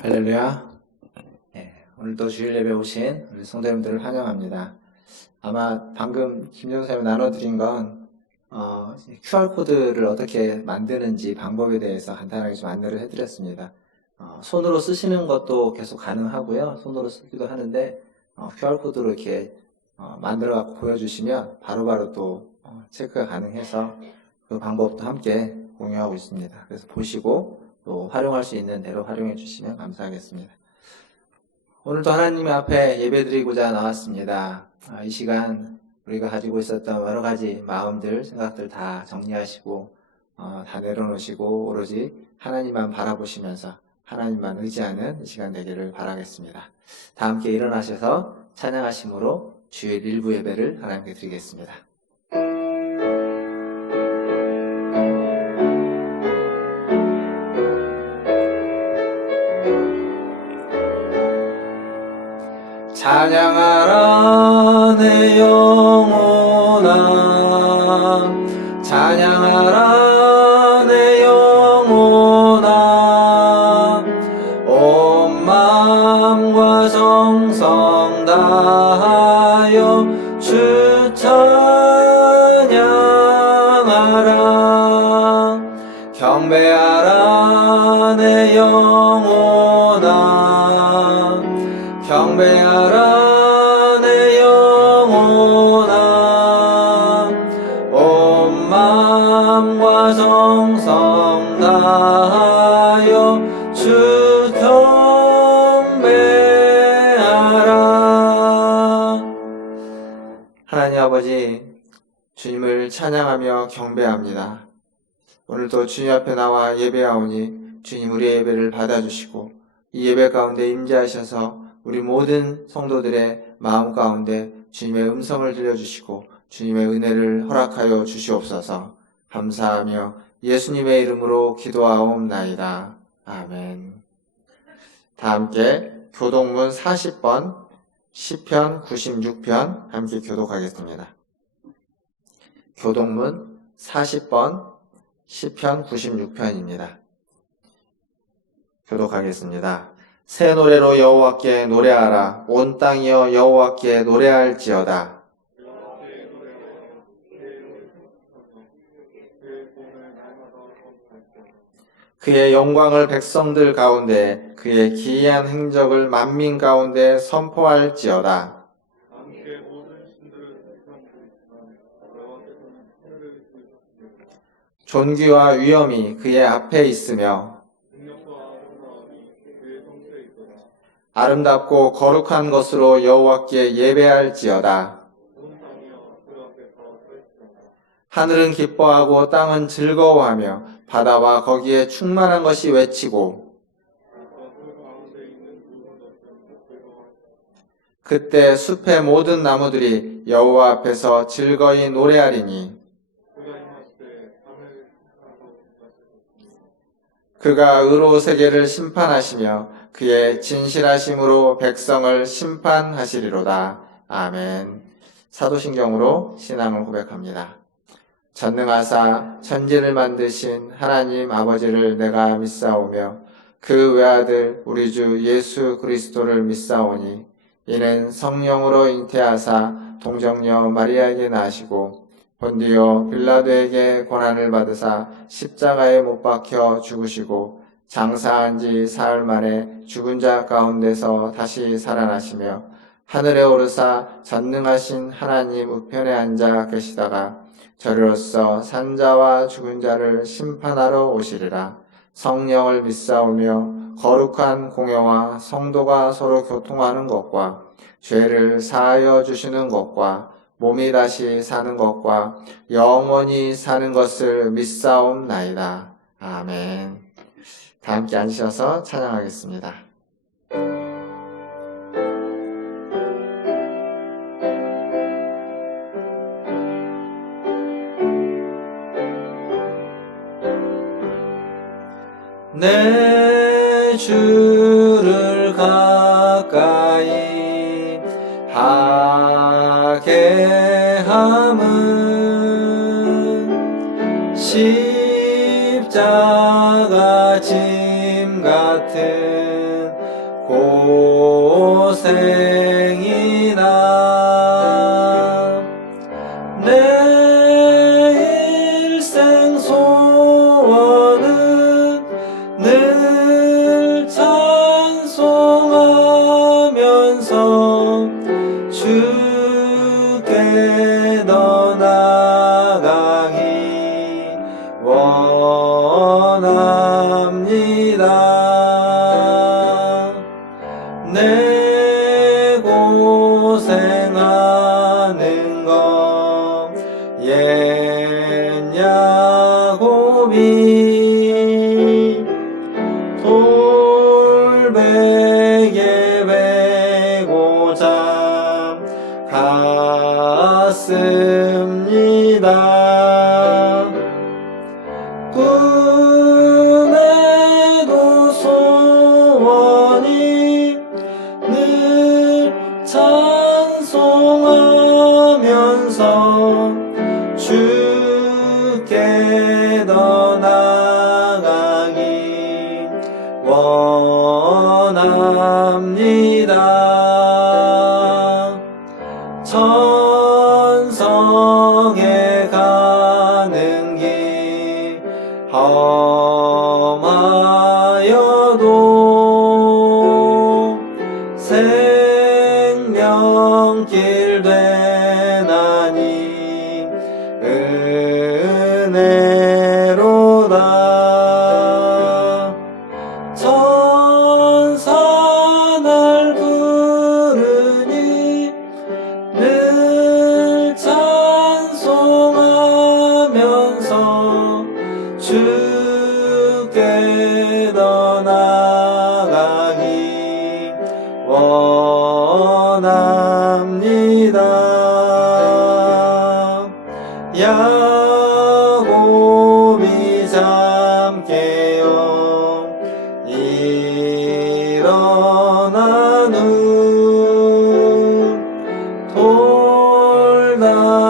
할렐루야. 오늘도 주일 예배 오신 우리 성도님들을 환영합니다. 아마 방금 김정사님이 나눠드린 건 QR코드를 어떻게 만드는지 방법에 대해서 간단하게 좀 안내를 해드렸습니다. 손으로 쓰시는 것도 계속 가능하고요. 손으로 쓰기도 하는데 QR코드로 이렇게 만들어 갖고 보여주시면 바로바로 또 체크가 가능해서 그 방법도 함께 공유하고 있습니다. 그래서 보시고 또 활용할 수 있는 대로 활용해 주시면 감사하겠습니다. 오늘도 하나님 앞에 예배드리고자 나왔습니다. 이 시간 우리가 가지고 있었던 여러 가지 마음들, 생각들 다 정리하시고 다 내려놓으시고 오로지 하나님만 바라보시면서 하나님만 의지하는 이 시간 되기를 바라겠습니다. 다 함께 일어나셔서 찬양하심으로 주일 일부 예배를 하나님께 드리겠습니다. 찬양하라 내 영혼아, 찬양하라 내 영혼아, 온 마음과 정성 다하여 주 찬양하라. 경배하라 내 영혼아, 경배하라 내 영혼아, 온 마음과 정성 다하여 주 경배하라. 하나님 아버지, 주님을 찬양하며 경배합니다. 오늘도 주님 앞에 나와 예배하오니 주님 우리의 예배를 받아주시고 이 예배 가운데 임재하셔서 우리 모든 성도들의 마음 가운데 주님의 음성을 들려주시고 주님의 은혜를 허락하여 주시옵소서. 감사하며 예수님의 이름으로 기도하옵나이다. 아멘. 다 함께 교독문 40번 시편 96편 함께 교독하겠습니다. 교독문 40번 시편 96편입니다. 교독하겠습니다. 새 노래로 여호와께 노래하라. 온 땅이여 여호와께 노래할지어다. 그의 영광을 백성들 가운데, 그의 기이한 행적을 만민 가운데 선포할지어다. 존귀와 위엄이 그의 앞에 있으며 아름답고 거룩한 것으로 여호와께 예배할지어다. 하늘은 기뻐하고 땅은 즐거워하며 바다와 거기에 충만한 것이 외치고 그때 숲의 모든 나무들이 여호와 앞에서 즐거이 노래하리니 그가 의로 세계를 심판하시며 그의 진실하심으로 백성을 심판하시리로다. 아멘. 사도신경으로 신앙을 고백합니다. 전능하사 천지를 만드신 하나님 아버지를 내가 믿사오며 그 외아들 우리 주 예수 그리스도를 믿사오니 이는 성령으로 잉태하사 동정녀 마리아에게 나시고 본디오 빌라도에게 고난을 받으사 십자가에 못 박혀 죽으시고 장사한 지 사흘 만에 죽은 자 가운데서 다시 살아나시며 하늘에 오르사 전능하신 하나님 우편에 앉아 계시다가 저리로서 산자와 죽은 자를 심판하러 오시리라. 성령을 믿사오며 거룩한 공회와 성도가 서로 교통하는 것과 죄를 사하여 주시는 것과 몸이 다시 사는 것과 영원히 사는 것을 믿사옵나이다. 아멘. 다 함께 앉으셔서 찬양하겠습니다. 내 주를 가까이 하게 함은 십자가 짐 같은 고생이나 내 일생 소원은 늘 찬송하면서 주께 더 나아가기 원합니다. 내 고생하는 것 옛 야곱이 돌베개 베고자 갔습니다. 꿈에도 소원이 늘 찬송하면서 주께 더 나아가기 원합니다. 천성에 가는 길 험하여도 생명길 되나니 은혜로다. 천사 날 부르니 늘 찬송하면서 주께 더 나아가기 원합니다. 야곱이 잠 깨어 일어난 후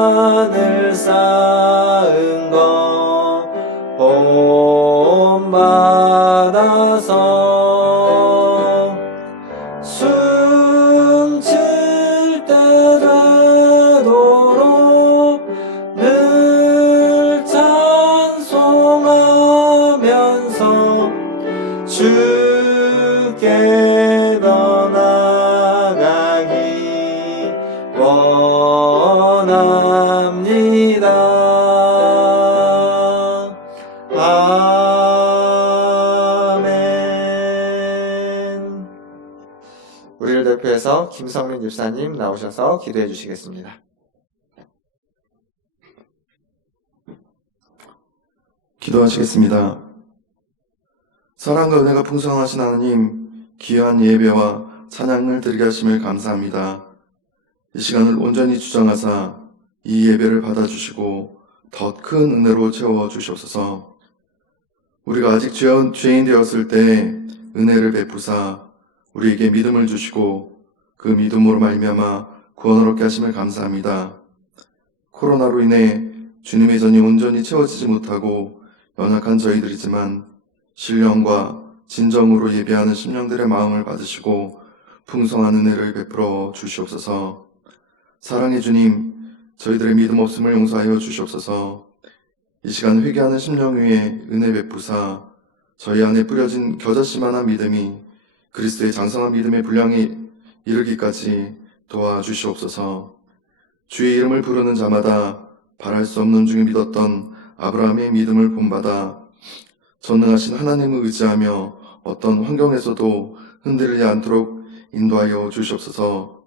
돌단을 쌓은 것 본받아서 숨칠 때 되도록 늘 찬송하면서 주께 더 나아가기 원합니다. 아멘. 우리를 대표해서 김성민 집사님 나오셔서 기도해 주시겠습니다. 기도하시겠습니다. 사랑과 은혜가 풍성하신 하나님, 귀한 예배와 찬양을 드리게 하심을 감사합니다. 이 시간을 온전히 주장하사 이 예배를 받아주시고 더 큰 은혜로 채워주시옵소서. 우리가 아직 죄인 되었을 때 은혜를 베푸사 우리에게 믿음을 주시고 그 믿음으로 말미암아 구원을 얻게 하심을 감사합니다. 코로나로 인해 주님의 전이 온전히 채워지지 못하고 연약한 저희들이지만 신령과 진정으로 예배하는 심령들의 마음을 받으시고 풍성한 은혜를 베풀어 주시옵소서. 사랑의 주님, 저희들의 믿음 없음을 용서하여 주시옵소서. 이 시간 회개하는 심령 위에 은혜 베푸사 저희 안에 뿌려진 겨자씨만한 믿음이 그리스도의 장성한 믿음의 분량에 이르기까지 도와주시옵소서. 주의 이름을 부르는 자마다 바랄 수 없는 중에 믿었던 아브라함의 믿음을 본받아 전능하신 하나님을 의지하며 어떤 환경에서도 흔들리지 않도록 인도하여 주시옵소서.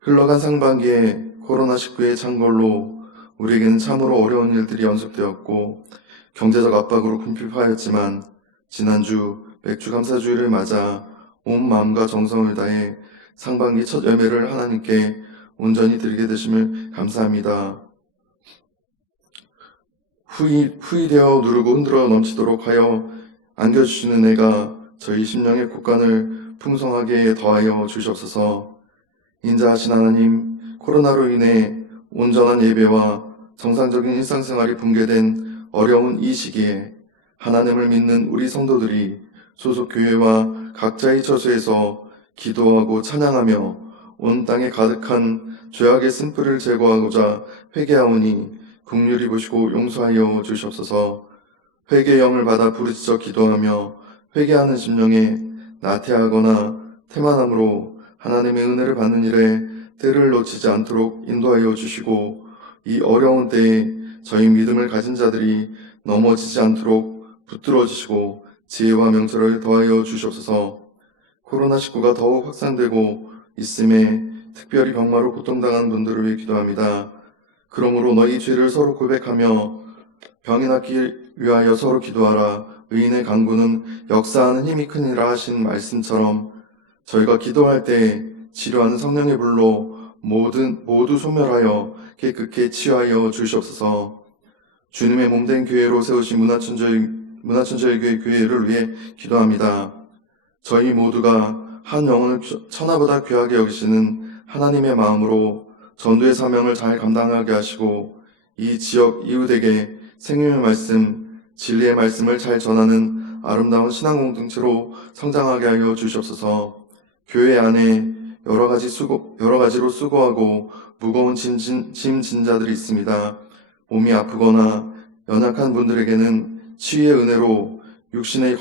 흘러간 상반기에 코로나19의 창궐로 우리에게는 참으로 어려운 일들이 연속되었고 경제적 압박으로 궁핍하였지만 지난주 맥주감사주의를 맞아 온 마음과 정성을 다해 상반기 첫 열매를 하나님께 온전히 드리게 되심을 감사합니다. 후이 되어 누르고 흔들어 넘치도록 하여 안겨주시는 애가 저희 심령의 곳간을 풍성하게 더하여 주시옵소서. 인자하신 하나님, 코로나로 인해 온전한 예배와 정상적인 일상생활이 붕괴된 어려운 이 시기에 하나님을 믿는 우리 성도들이 소속 교회와 각자의 처소에서 기도하고 찬양하며 온 땅에 가득한 죄악의 쓴뿌리를 제거하고자 회개하오니 긍휼히 보시고 용서하여 주시옵소서. 회개의 영을 받아 부르짖어 기도하며 회개하는 심령에 나태하거나 태만함으로 하나님의 은혜를 받는 일에 때를 놓치지 않도록 인도하여 주시고, 이 어려운 때에 저희 믿음을 가진 자들이 넘어지지 않도록 붙들어 주시고 지혜와 명철을 더하여 주시옵소서. 코로나19가 더욱 확산되고 있음에 특별히 병마로 고통당한 분들을 위해 기도합니다. 그러므로 너희 죄를 서로 고백하며 병이 낫기 위하여 서로 기도하라. 의인의 간구는 역사하는 힘이 크니라 하신 말씀처럼 저희가 기도할 때 치료하는 성령의 불로 모두 소멸하여 깨끗게 치유하여 주시옵소서. 주님의 몸된 교회로 세우신 문화천주의 교회를 위해 기도합니다. 저희 모두가 한 영혼을 천하보다 귀하게 여기시는 하나님의 마음으로 전도의 사명을 잘 감당하게 하시고, 이 지역 이웃에게 생명의 말씀, 진리의 말씀을 잘 전하는 아름다운 신앙 공동체로 성장하게 하여 주시옵소서. 교회 안에 여러 가지로 수고하고 무거운 짐 진 자들이 있습니다. 몸이 아프거나 연약한 분들에게는 치유의 은혜로 육신의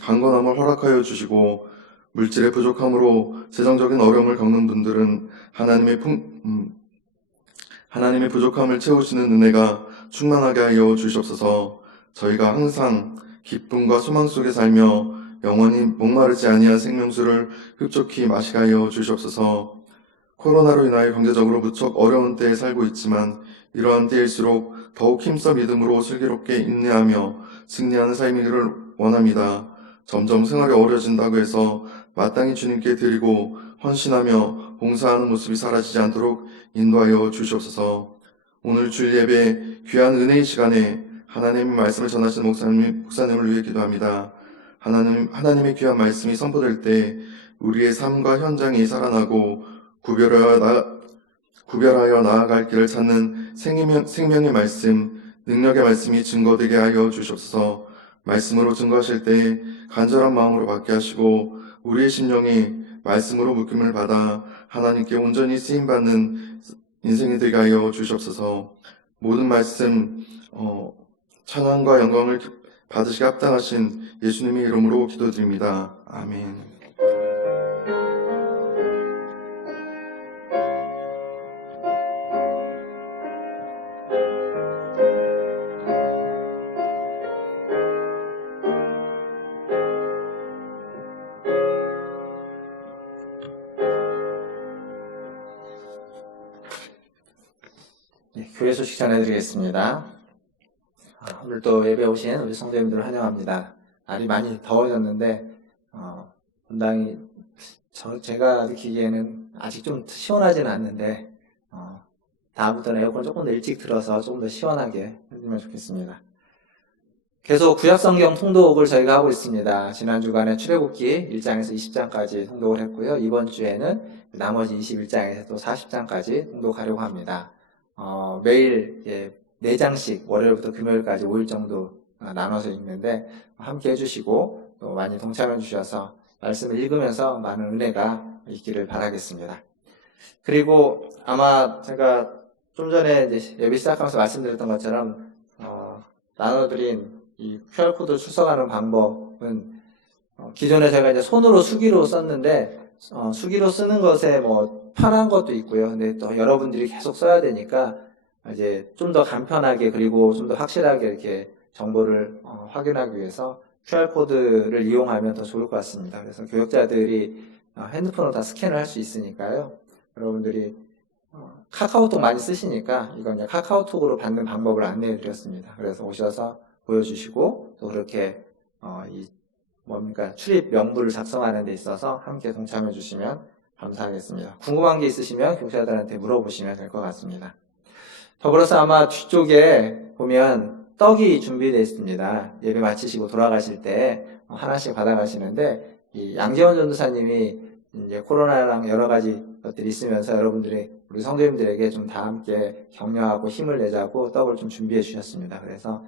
강건함을 허락하여 주시고, 물질의 부족함으로 재정적인 어려움을 겪는 분들은 하나님의 부족함을 채우시는 은혜가 충만하게 하여 주시옵소서. 저희가 항상 기쁨과 소망 속에 살며 영원히 목마르지 아니한 생명수를 흡족히 마시게 하여 주시옵소서. 코로나로 인하여 경제적으로 무척 어려운 때에 살고 있지만 이러한 때일수록 더욱 힘써 믿음으로 슬기롭게 인내하며 승리하는 삶이기를 원합니다. 점점 생활이 어려워진다고 해서 마땅히 주님께 드리고 헌신하며 봉사하는 모습이 사라지지 않도록 인도하여 주시옵소서. 오늘 주일 예배 귀한 은혜의 시간에 하나님의 말씀을 전하시는 목사님을 위해 기도합니다. 하나님의 귀한 말씀이 선포될 때 우리의 삶과 현장이 살아나고 구별하여 나아갈 길을 찾는 생명의 말씀, 능력의 말씀이 증거되게 하여 주시옵소서. 말씀으로 증거하실 때 간절한 마음으로 받게 하시고 우리의 심령이 말씀으로 묶임을 받아 하나님께 온전히 쓰임받는 인생이 되게 하여 주시옵소서. 모든 말씀 찬양과 영광을 받으시게 합당하신 예수님의 이름으로 기도드립니다. 아멘. 교회 소식 전해드리겠습니다. 오늘 또 예배 오신 우리 성도님들을 환영합니다. 날이 많이 더워졌는데 분당이 제가 느끼기에는 아직 좀 시원하지는 않는데 다음부터는 에어컨 조금 더 일찍 틀어서 조금 더 시원하게 해주면 좋겠습니다. 계속 구약성경 통독을 저희가 하고 있습니다. 지난 주간에 출애굽기 1장에서 20장까지 통독을 했고요. 이번 주에는 나머지 21장에서 또 40장까지 통독하려고 합니다. 매일 4장씩 월요일부터 금요일까지 5일 정도 나눠서 읽는데 함께 해주시고 또 많이 동참해 주셔서 말씀을 읽으면서 많은 은혜가 있기를 바라겠습니다. 그리고 아마 제가 좀 전에 이제 예배 시작하면서 말씀드렸던 것처럼 나눠드린 이 QR코드 출석하는 방법은 기존에 제가 이제 손으로 수기로 썼는데 수기로 쓰는 것에 뭐 편한 것도 있고요. 근데 또 여러분들이 계속 써야 되니까 이제 좀 더 간편하게 그리고 좀 더 확실하게 이렇게 정보를 확인하기 위해서 QR코드를 이용하면 더 좋을 것 같습니다. 그래서 교역자들이 핸드폰으로 다 스캔을 할 수 있으니까요. 여러분들이 카카오톡 많이 쓰시니까 이건 이제 카카오톡으로 받는 방법을 안내해 드렸습니다. 그래서 오셔서 보여주시고 또 그렇게 출입 명부를 작성하는 데 있어서 함께 동참해 주시면 감사하겠습니다. 궁금한 게 있으시면 교육자들한테 물어보시면 될 것 같습니다. 더불어서 아마 뒤쪽에 보면 떡이 준비되어 있습니다. 예배 마치시고 돌아가실 때 하나씩 받아가시는데 이 양재원 전도사님이 이제 코로나랑 여러 가지 것들이 있으면서 여러분들이 우리 성도님들에게 좀 다 함께 격려하고 힘을 내자고 떡을 좀 준비해 주셨습니다. 그래서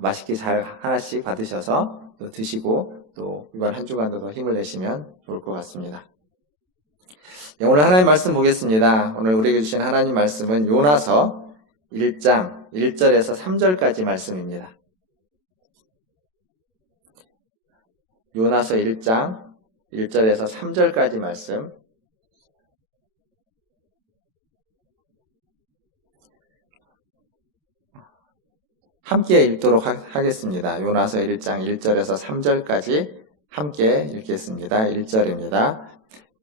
맛있게 잘 하나씩 받으셔서 또 드시고 또 이번 한 주간도 더 힘을 내시면 좋을 것 같습니다. 네, 오늘 하나님 말씀 보겠습니다. 오늘 우리에게 주신 하나님 말씀은 요나서 1장 1절에서 3절까지 말씀입니다. 요나서 1장 1절에서 3절까지 말씀. 함께 읽도록 하겠습니다. 요나서 1장 1절에서 3절까지 함께 읽겠습니다. 1절입니다.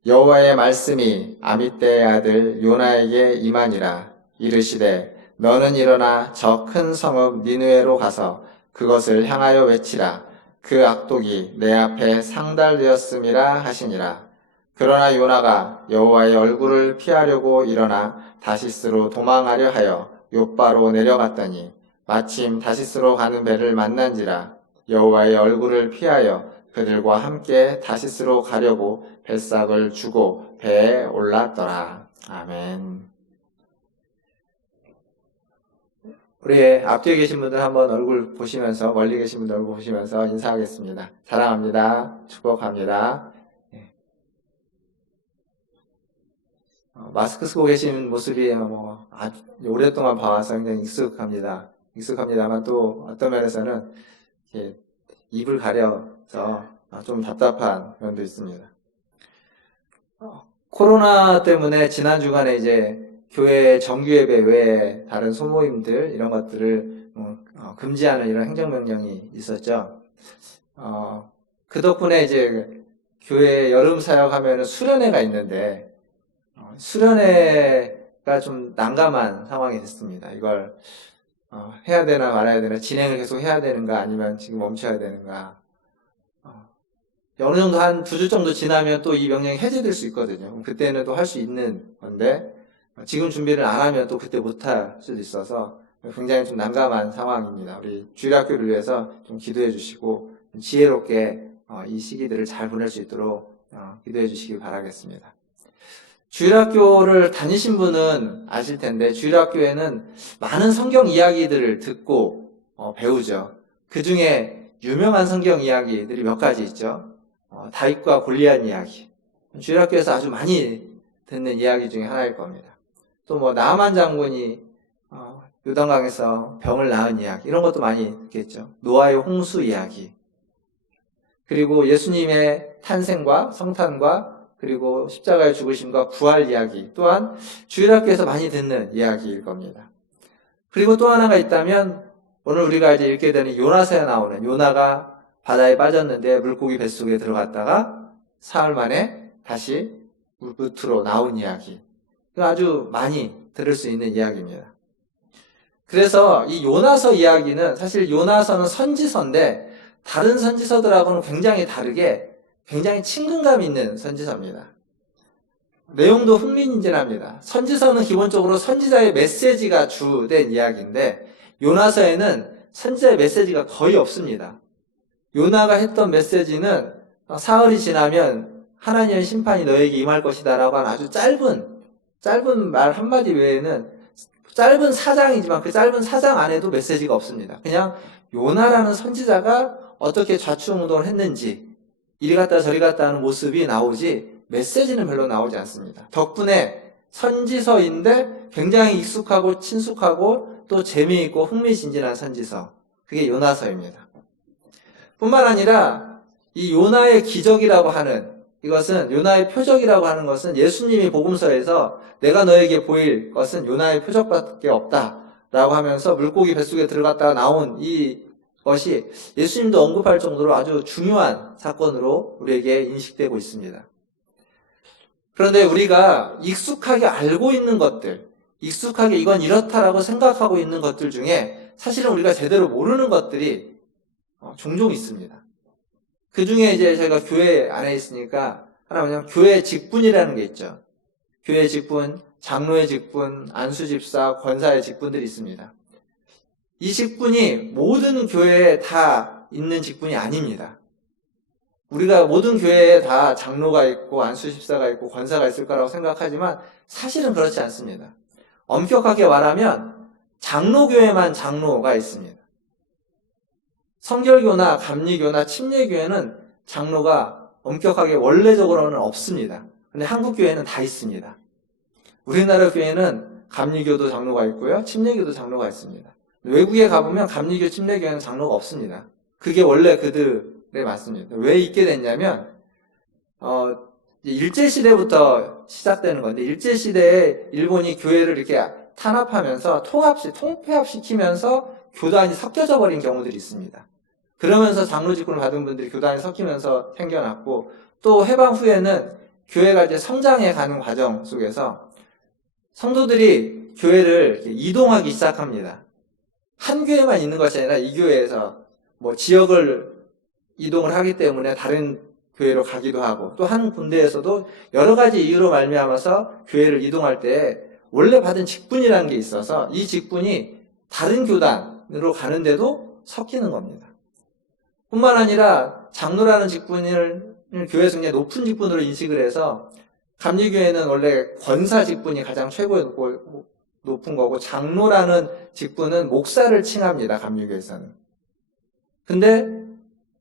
여호와의 말씀이 아미떼의 아들 요나에게 임하니라. 이르시되 너는 일어나 저 큰 성읍 니느웨로 가서 그것을 향하여 외치라. 그 악독이 내 앞에 상달되었음이라 하시니라. 그러나 요나가 여호와의 얼굴을 피하려고 일어나 다시스로 도망하려 하여 욥바로 내려갔더니 마침 다시스로 가는 배를 만난지라. 여호와의 얼굴을 피하여 그들과 함께 다시스로 가려고 뱃삭을 주고 배에 올랐더라. 아멘. 우리 앞뒤에 계신 분들 한번 얼굴 보시면서, 멀리 계신 분들 얼굴 보시면서 인사하겠습니다. 사랑합니다. 축복합니다. 마스크 쓰고 계신 모습이 아주 오랫동안 봐와서 굉장히 익숙합니다만 또 어떤 면에서는 이렇게 입을 가려서 좀 답답한 면도 있습니다. 코로나 때문에 지난 주간에 이제 교회 정규예배 외에 다른 소모임들 이런 것들을 금지하는 이런 행정명령이 있었죠. 그 덕분에 이제 교회 여름 사역하면 수련회가 있는데 수련회가 좀 난감한 상황이 됐습니다. 이걸 해야 되나 말아야 되나, 진행을 계속 해야 되는가 아니면 지금 멈춰야 되는가. 어느 정도 한 2주 정도 지나면 또 이 명령이 해제될 수 있거든요. 그때는 또 할 수 있는 건데 지금 준비를 안 하면 또 그때 못할 수도 있어서 굉장히 좀 난감한 상황입니다. 우리 주일학교를 위해서 좀 기도해 주시고 지혜롭게 이 시기들을 잘 보낼 수 있도록 기도해 주시기 바라겠습니다. 주일학교를 다니신 분은 아실 텐데 주일학교에는 많은 성경 이야기들을 듣고 배우죠. 그 중에 유명한 성경 이야기들이 몇 가지 있죠. 다윗과 골리앗 이야기. 주일학교에서 아주 많이 듣는 이야기 중에 하나일 겁니다. 또 나아만 장군이 요단강에서 병을 낳은 이야기, 이런 것도 많이 듣겠죠. 노아의 홍수 이야기, 그리고 예수님의 탄생과 성탄과 그리고 십자가의 죽으심과 부활 이야기 또한 주일학교에서 많이 듣는 이야기일 겁니다. 그리고 또 하나가 있다면 오늘 우리가 이제 읽게 되는 요나서에 나오는 요나가 바다에 빠졌는데 물고기 뱃속에 들어갔다가 사흘 만에 다시 물 밑으로 나온 이야기. 아주 많이 들을 수 있는 이야기입니다. 그래서 이 요나서 이야기는 사실 요나서는 선지서인데 다른 선지서들하고는 굉장히 다르게 굉장히 친근감 있는 선지서입니다. 내용도 흥미진진합니다. 선지서는 기본적으로 선지자의 메시지가 주된 이야기인데 요나서에는 선지자의 메시지가 거의 없습니다. 요나가 했던 메시지는 사흘이 지나면 하나님의 심판이 너에게 임할 것이다 라고 하는 아주 짧은 말 한마디 외에는 짧은 사장이지만 그 짧은 사장 안에도 메시지가 없습니다. 그냥 요나라는 선지자가 어떻게 좌충우돌을 했는지 이리 갔다 저리 갔다 하는 모습이 나오지 메시지는 별로 나오지 않습니다. 덕분에 선지서인데 굉장히 익숙하고 친숙하고 또 재미있고 흥미진진한 선지서, 그게 요나서입니다. 뿐만 아니라 이 요나의 기적이라고 하는 이것은, 요나의 표적이라고 하는 것은 예수님이 복음서에서 내가 너에게 보일 것은 요나의 표적밖에 없다 라고 하면서 물고기 뱃속에 들어갔다가 나온 이 것이 예수님도 언급할 정도로 아주 중요한 사건으로 우리에게 인식되고 있습니다. 그런데 우리가 익숙하게 알고 있는 것들, 익숙하게 이건 이렇다라고 생각하고 있는 것들 중에 사실은 우리가 제대로 모르는 것들이 종종 있습니다. 그 중에 이제 저희가 교회 안에 있으니까 하나 뭐냐면 교회 직분이라는 게 있죠. 교회 직분, 장로의 직분, 안수집사, 권사의 직분들이 있습니다. 이 직분이 모든 교회에 다 있는 직분이 아닙니다. 우리가 모든 교회에 다 장로가 있고 안수집사가 있고 권사가 있을 거라고 생각하지만 사실은 그렇지 않습니다. 엄격하게 말하면 장로교회만 장로가 있습니다. 성결교나 감리교나 침례교회는 장로가 엄격하게 원래적으로는 없습니다. 근데 한국 교회는 다 있습니다. 우리나라 교회는 감리교도 장로가 있고요, 침례교도 장로가 있습니다. 외국에 가보면 감리교, 침례교회는 장로가 없습니다. 그게 원래 그들의 맞습니다. 왜 있게 됐냐면 일제시대부터 시작되는 건데, 일제시대에 일본이 교회를 이렇게 탄압하면서 통폐합시키면서 교단이 섞여져 버린 경우들이 있습니다. 그러면서 장로 직분을 받은 분들이 교단이 섞이면서 생겨났고, 또 해방 후에는 교회가 이제 성장해 가는 과정 속에서 성도들이 교회를 이렇게 이동하기 시작합니다. 한 교회만 있는 것이 아니라 이 교회에서 뭐 지역을 이동을 하기 때문에 다른 교회로 가기도 하고, 또 한 군데에서도 여러 가지 이유로 말미암아서 교회를 이동할 때 원래 받은 직분이라는 게 있어서 이 직분이 다른 교단으로 가는데도 섞이는 겁니다. 뿐만 아니라 장로라는 직분을 교회에서 굉장히 높은 직분으로 인식을 해서, 감리교회는 원래 권사 직분이 가장 최고의 높은 거고, 장로라는 직분은 목사를 칭합니다, 감리교회에서는. 근데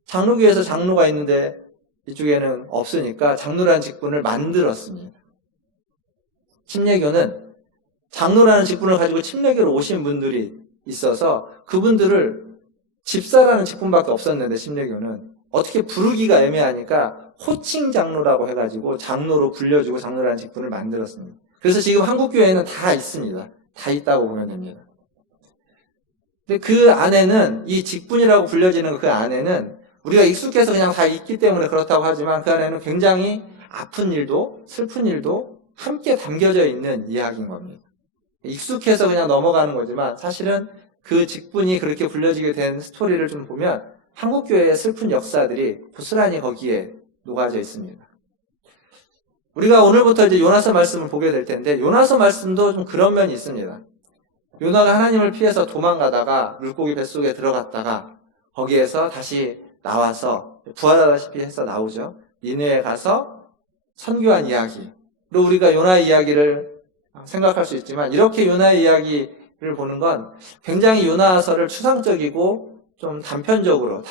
장로교회에서 장로가 있는데 이쪽에는 없으니까 장로라는 직분을 만들었습니다. 침례교는 장로라는 직분을 가지고 침례교로 오신 분들이 있어서 그분들을 집사라는 직분밖에 없었는데, 침례교는 어떻게 부르기가 애매하니까 호칭 장로라고 해가지고 장로로 불려주고 장로라는 직분을 만들었습니다. 그래서 지금 한국교회는 다 있습니다. 다 있다고 보면 됩니다. 근데 그 안에는, 이 직분이라고 불려지는 그 안에는 우리가 익숙해서 그냥 다 있기 때문에 그렇다고 하지만, 그 안에는 굉장히 아픈 일도 슬픈 일도 함께 담겨져 있는 이야기인 겁니다. 익숙해서 그냥 넘어가는 거지만 사실은 그 직분이 그렇게 불려지게 된 스토리를 좀 보면 한국교회의 슬픈 역사들이 고스란히 거기에 녹아져 있습니다. 우리가 오늘부터 이제 요나서 말씀을 보게 될 텐데, 요나서 말씀도 좀 그런 면이 있습니다. 요나가 하나님을 피해서 도망가다가 물고기 뱃속에 들어갔다가 거기에서 다시 나와서 부활하다시피 해서 나오죠. 니느웨에 가서 선교한 이야기로 우리가 요나의 이야기를 생각할 수 있지만, 이렇게 요나의 이야기를 보는 건 굉장히 요나서를 추상적이고 좀 단면적으로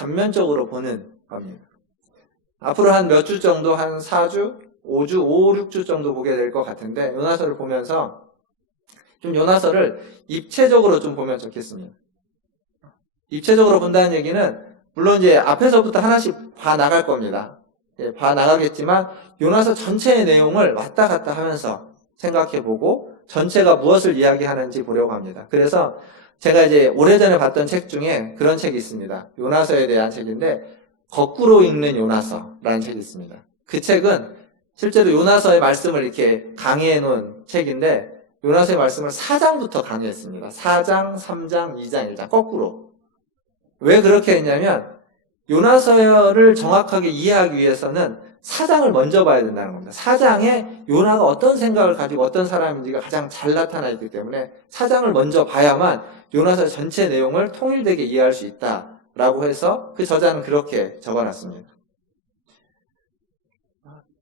보는 겁니다. 앞으로 한 몇 주 정도, 한 4주, 5주, 5, 6주 정도 보게 될 것 같은데, 요나서를 보면서 좀 요나서를 입체적으로 좀 보면 좋겠습니다. 입체적으로 본다는 얘기는 물론 이제 앞에서부터 하나씩 봐 나갈 겁니다. 봐 나가겠지만 요나서 전체의 내용을 왔다 갔다 하면서 생각해보고 전체가 무엇을 이야기하는지 보려고 합니다. 그래서 제가 이제 오래전에 봤던 책 중에 그런 책이 있습니다. 요나서에 대한 책인데, 거꾸로 읽는 요나서라는 책이 있습니다. 그 책은 실제로 요나서의 말씀을 이렇게 강의해 놓은 책인데, 요나서의 말씀을 4장부터 강의했습니다. 4장, 3장, 2장, 1장 거꾸로. 왜 그렇게 했냐면, 요나서를 정확하게 이해하기 위해서는 4장을 먼저 봐야 된다는 겁니다. 4장에 요나가 어떤 생각을 가지고 어떤 사람인지가 가장 잘 나타나 있기 때문에 4장을 먼저 봐야만 요나서 전체 내용을 통일되게 이해할 수 있다라고 해서 그 저자는 그렇게 적어놨습니다.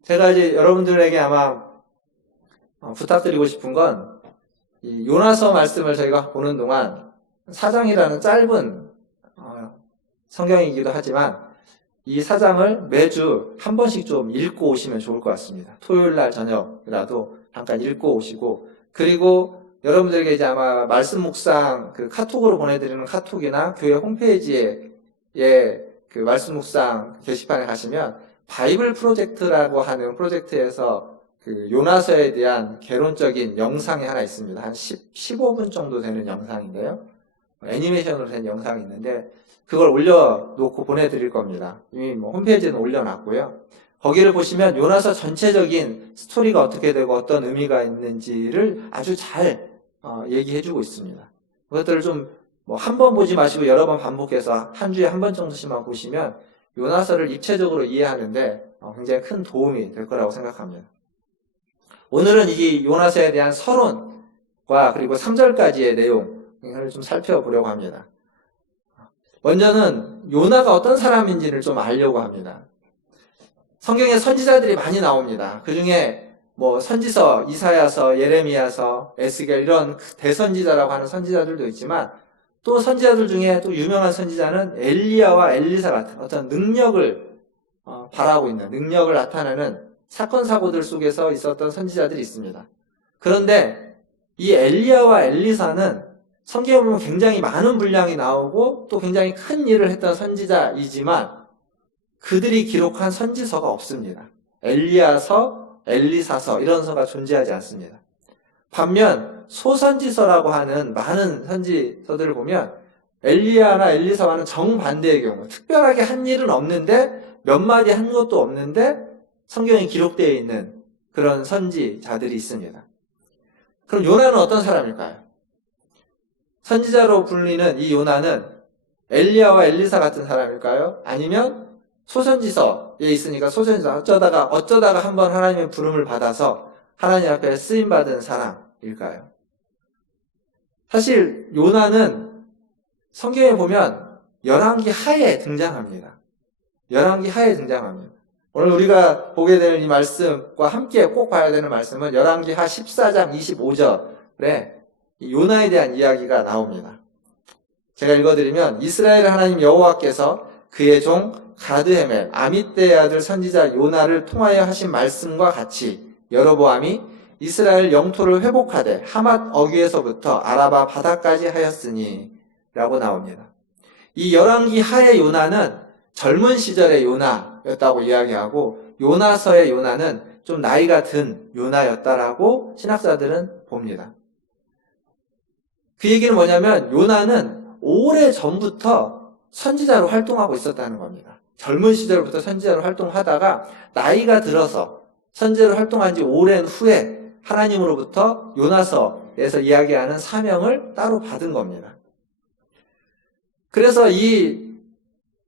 제가 이제 여러분들에게 아마 부탁드리고 싶은 건, 이 요나서 말씀을 저희가 보는 동안 4장이라는 짧은 성경이기도 하지만 이 4장을 매주 한 번씩 좀 읽고 오시면 좋을 것 같습니다. 토요일 날 저녁이라도 잠깐 읽고 오시고, 그리고 여러분들에게 이제 아마 말씀 묵상 그 카톡으로 보내드리는 카톡이나 교회 홈페이지에 그 말씀 묵상 게시판에 가시면 바이블 프로젝트라고 하는 프로젝트에서 그 요나서에 대한 개론적인 영상이 하나 있습니다. 한 15분 정도 되는 영상인데요. 애니메이션으로 된 영상이 있는데 그걸 올려놓고 보내드릴 겁니다. 이미 뭐 홈페이지에는 올려놨고요. 거기를 보시면 요나서 전체적인 스토리가 어떻게 되고 어떤 의미가 있는지를 아주 잘 얘기해주고 있습니다. 그것들을 좀 뭐 한 번 보지 마시고 여러 번 반복해서 한 주에 한 번 정도씩만 보시면 요나서를 입체적으로 이해하는데 굉장히 큰 도움이 될 거라고 생각합니다. 오늘은 이 요나서에 대한 서론과 그리고 3절까지의 내용을 좀 살펴보려고 합니다. 먼저는 요나가 어떤 사람인지를 좀 알려고 합니다. 성경에 선지자들이 많이 나옵니다. 그 중에 뭐 선지서, 이사야서, 예레미야서, 에스겔 이런 대선지자라고 하는 선지자들도 있지만 또 선지자들 중에 또 유명한 선지자는 엘리야와 엘리사 같은 어떤 능력을 바라고 있는, 능력을 나타내는 사건 사고들 속에서 있었던 선지자들이 있습니다. 그런데 이 엘리야와 엘리사는 성경에 보면 굉장히 많은 분량이 나오고 또 굉장히 큰 일을 했던 선지자이지만 그들이 기록한 선지서가 없습니다. 엘리야서, 엘리사서 이런 서가 존재하지 않습니다. 반면 소선지서라고 하는 많은 선지서들을 보면 엘리야나 엘리사와는 정반대의 경우, 특별하게 한 일은 없는데 몇 마디 한 것도 없는데 성경에 기록되어 있는 그런 선지자들이 있습니다. 그럼 요나는 어떤 사람일까요? 선지자로 불리는 이 요나는 엘리야와 엘리사 같은 사람일까요? 아니면 소선지서에 있으니까 소선지서 어쩌다가 한번 하나님의 부름을 받아서 하나님 앞에 쓰임받은 사람일까요? 사실 요나는 성경에 보면 열왕기 하에 등장합니다. 열왕기 하에 등장합니다. 오늘 우리가 보게 되는 이 말씀과 함께 꼭 봐야 되는 말씀은 열왕기 하 14장 25절에 요나에 대한 이야기가 나옵니다. 제가 읽어드리면 이스라엘 하나님 여호와께서 그의 종 가드헤멜 아미떼의 아들 선지자 요나를 통하여 하신 말씀과 같이 여로보암이 이스라엘 영토를 회복하되 하맛 어귀에서부터 아라바 바다까지 하였으니 라고 나옵니다. 이 열왕기 하의 요나는 젊은 시절의 요나였다고 이야기하고 요나서의 요나는 좀 나이가 든 요나였다라고 신학자들은 봅니다. 그 얘기는 뭐냐면 요나는 오래 전부터 선지자로 활동하고 있었다는 겁니다. 젊은 시절부터 선지자로 활동하다가 나이가 들어서 선지자로 활동한 지 오랜 후에 하나님으로부터 요나서에서 이야기하는 사명을 따로 받은 겁니다. 그래서 이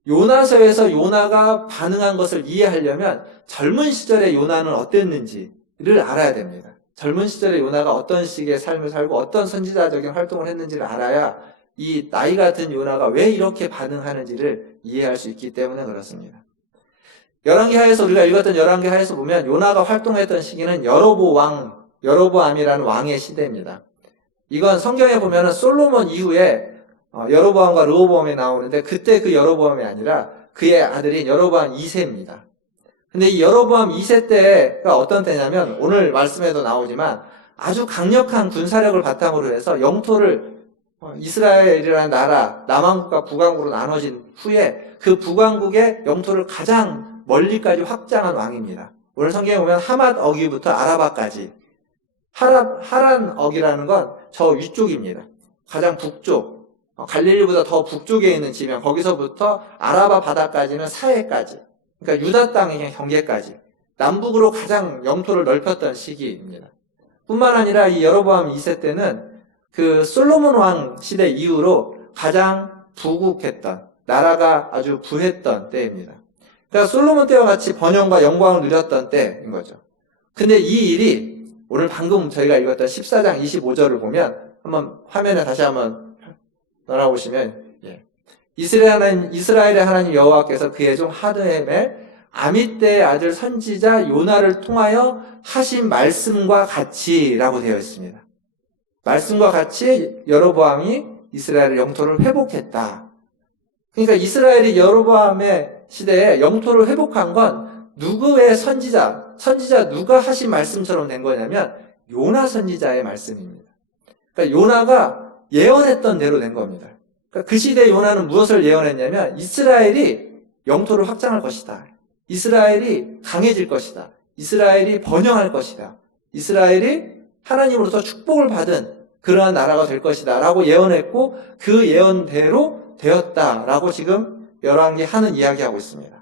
요나서에서 요나가 반응한 것을 이해하려면 젊은 시절의 요나는 어땠는지를 알아야 됩니다. 젊은 시절의 요나가 어떤 식의 삶을 살고 어떤 선지자적인 활동을 했는지를 알아야 이 나이가 든 요나가 왜 이렇게 반응하는지를 이해할 수 있기 때문에 그렇습니다. 열왕기 하에서 우리가 읽었던 열왕기 하에서 보면 요나가 활동했던 시기는 여로보암이라는 왕의 시대입니다. 이건 성경에 보면은 솔로몬 이후에 여로보암과 르호보암이 나오는데 그때 그 여로보암이 아니라 그의 아들인 여로보암 2세입니다. 근데 이 여로보암 2세 때가 어떤 때냐면 오늘 말씀에도 나오지만 아주 강력한 군사력을 바탕으로 해서 영토를 이스라엘이라는 나라 남왕국과 북왕국으로 나눠진 후에 그 북왕국의 영토를 가장 멀리까지 확장한 왕입니다. 오늘 성경에 보면 하맛 어귀부터 아라바까지 하란 어귀라는 건 저 위쪽입니다. 가장 북쪽 갈릴리보다 더 북쪽에 있는 지명 거기서부터 아라바 바다까지는 사해까지 그러니까 유다 땅의 경계까지 남북으로 가장 영토를 넓혔던 시기입니다. 뿐만 아니라 이 여로보암 2세 때는 그 솔로몬 왕 시대 이후로 가장 부국했던 나라가 아주 부했던 때입니다. 그러니까 솔로몬 때와 같이 번영과 영광을 누렸던 때인 거죠. 근데 이 일이 오늘 방금 저희가 읽었던 14장 25절을 보면 한번 화면에 다시 한번 넣어보시면 이스라엘의 하나님 여호와께서 그의 종 하드헤멜 아미떼의 아들 선지자 요나를 통하여 하신 말씀과 같이라고 되어 있습니다. 말씀과 같이 여로보암이 이스라엘의 영토를 회복했다. 그러니까 이스라엘이 여로보암의 시대에 영토를 회복한 건 누구의 선지자 누가 하신 말씀처럼 된 거냐면 요나 선지자의 말씀입니다. 그러니까 요나가 예언했던 대로 된 겁니다. 그러니까 그 시대에 요나는 무엇을 예언했냐면 이스라엘이 영토를 확장할 것이다. 이스라엘이 강해질 것이다. 이스라엘이 번영할 것이다. 이스라엘이 하나님으로부터 축복을 받은 그러한 나라가 될 것이다 라고 예언했고 그 예언대로 되었다라고 지금 열왕기 하는 이야기하고 있습니다.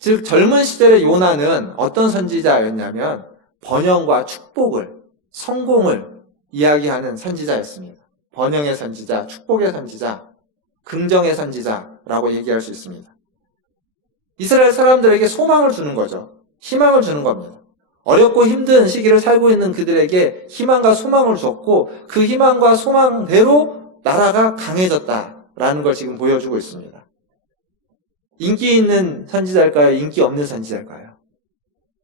즉 젊은 시절의 요나는 어떤 선지자였냐면 번영과 축복을 성공을 이야기하는 선지자였습니다. 번영의 선지자, 축복의 선지자, 긍정의 선지자라고 얘기할 수 있습니다. 이스라엘 사람들에게 소망을 주는 거죠. 희망을 주는 겁니다. 어렵고 힘든 시기를 살고 있는 그들에게 희망과 소망을 줬고 그 희망과 소망대로 나라가 강해졌다라는 걸 지금 보여주고 있습니다. 인기 있는 선지자일까요? 인기 없는 선지자일까요?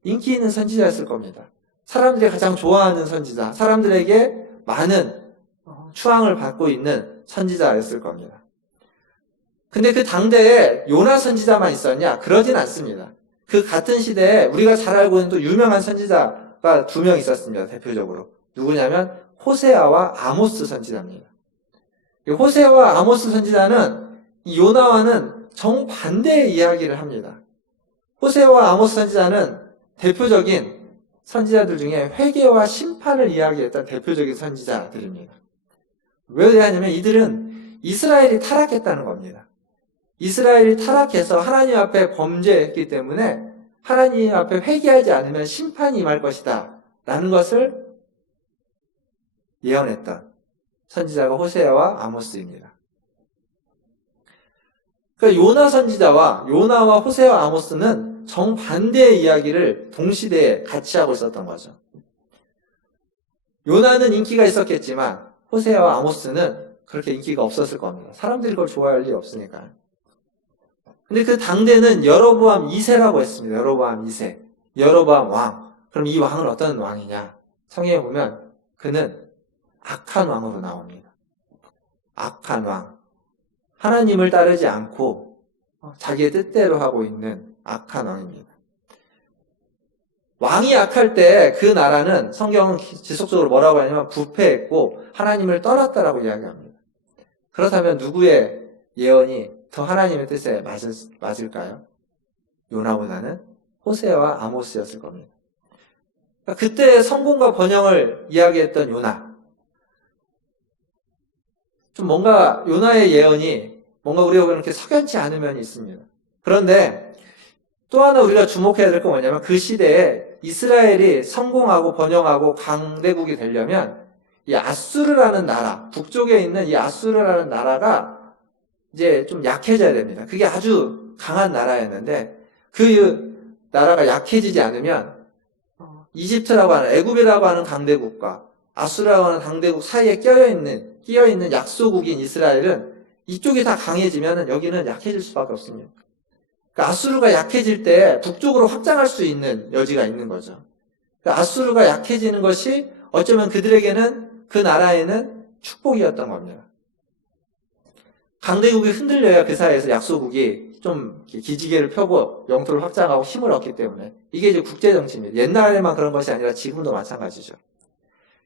인기 있는 선지자였을 겁니다. 사람들이 가장 좋아하는 선지자, 사람들에게 많은 추앙을 받고 있는 선지자였을 겁니다. 근데 그 당대에 요나 선지자만 있었냐? 그러진 않습니다. 그 같은 시대에 우리가 잘 알고 있는 또 유명한 선지자가 2명 있었습니다. 대표적으로. 누구냐면 호세아와 아모스 선지자입니다. 이 호세아와 아모스 선지자는 이 요나와는 정반대의 이야기를 합니다. 호세아와 아모스 선지자는 대표적인 선지자들 중에 회개와 심판을 이야기했던 대표적인 선지자들입니다. 왜 그러냐면 이들은 이스라엘이 타락했다는 겁니다. 이스라엘이 타락해서 하나님 앞에 범죄했기 때문에 하나님 앞에 회개하지 않으면 심판이 임할 것이다 라는 것을 예언했던 선지자가 호세아와 아모스입니다. 그러니까 요나 선지자와 요나와 호세아와 아모스는 정반대의 이야기를 동시대에 같이 하고 있었던 거죠. 요나는 인기가 있었겠지만 호세아와 아모스는 그렇게 인기가 없었을 겁니다. 사람들이 그걸 좋아할 일이 없으니까. 근데 그 당대는 여로보암 2세라고 했습니다. 여로보암 2세. 여로보암 왕. 그럼 이 왕은 어떤 왕이냐? 성경에 보면 그는 악한 왕으로 나옵니다. 악한 왕. 하나님을 따르지 않고 자기의 뜻대로 하고 있는 악한 왕입니다. 왕이 악할 때 그 나라는 성경은 지속적으로 뭐라고 하냐면 부패했고 하나님을 떠났다라고 이야기합니다. 그렇다면 누구의 예언이 더 하나님의 뜻에 맞을까요? 요나보다는 호세아와 아모스였을 겁니다. 그때 성공과 번영을 이야기했던 요나. 좀 뭔가 요나의 예언이 뭔가 우리가 이렇게 석연치 않은 면이 있습니다. 그런데 또 하나 우리가 주목해야 될 건 뭐냐면 그 시대에 이스라엘이 성공하고 번영하고 강대국이 되려면 이 아수르라는 나라, 북쪽에 있는 이 아수르라는 나라가 이제 좀 약해져야 됩니다. 그게 아주 강한 나라였는데 그 나라가 약해지지 않으면 이집트라고 하는 애굽이라고 하는 강대국과 아수르라고 하는 강대국 사이에 끼어 있는 약소국인 이스라엘은 이쪽이 다 강해지면 여기는 약해질 수밖에 없습니다. 그러니까 아수르가 약해질 때 북쪽으로 확장할 수 있는 여지가 있는 거죠. 그러니까 아수르가 약해지는 것이 어쩌면 그들에게는 그 나라에는 축복이었던 겁니다. 강대국이 흔들려야 그 사이에서 약소국이 좀 기지개를 펴고 영토를 확장하고 힘을 얻기 때문에 이게 이제 국제정치입니다. 옛날에만 그런 것이 아니라 지금도 마찬가지죠.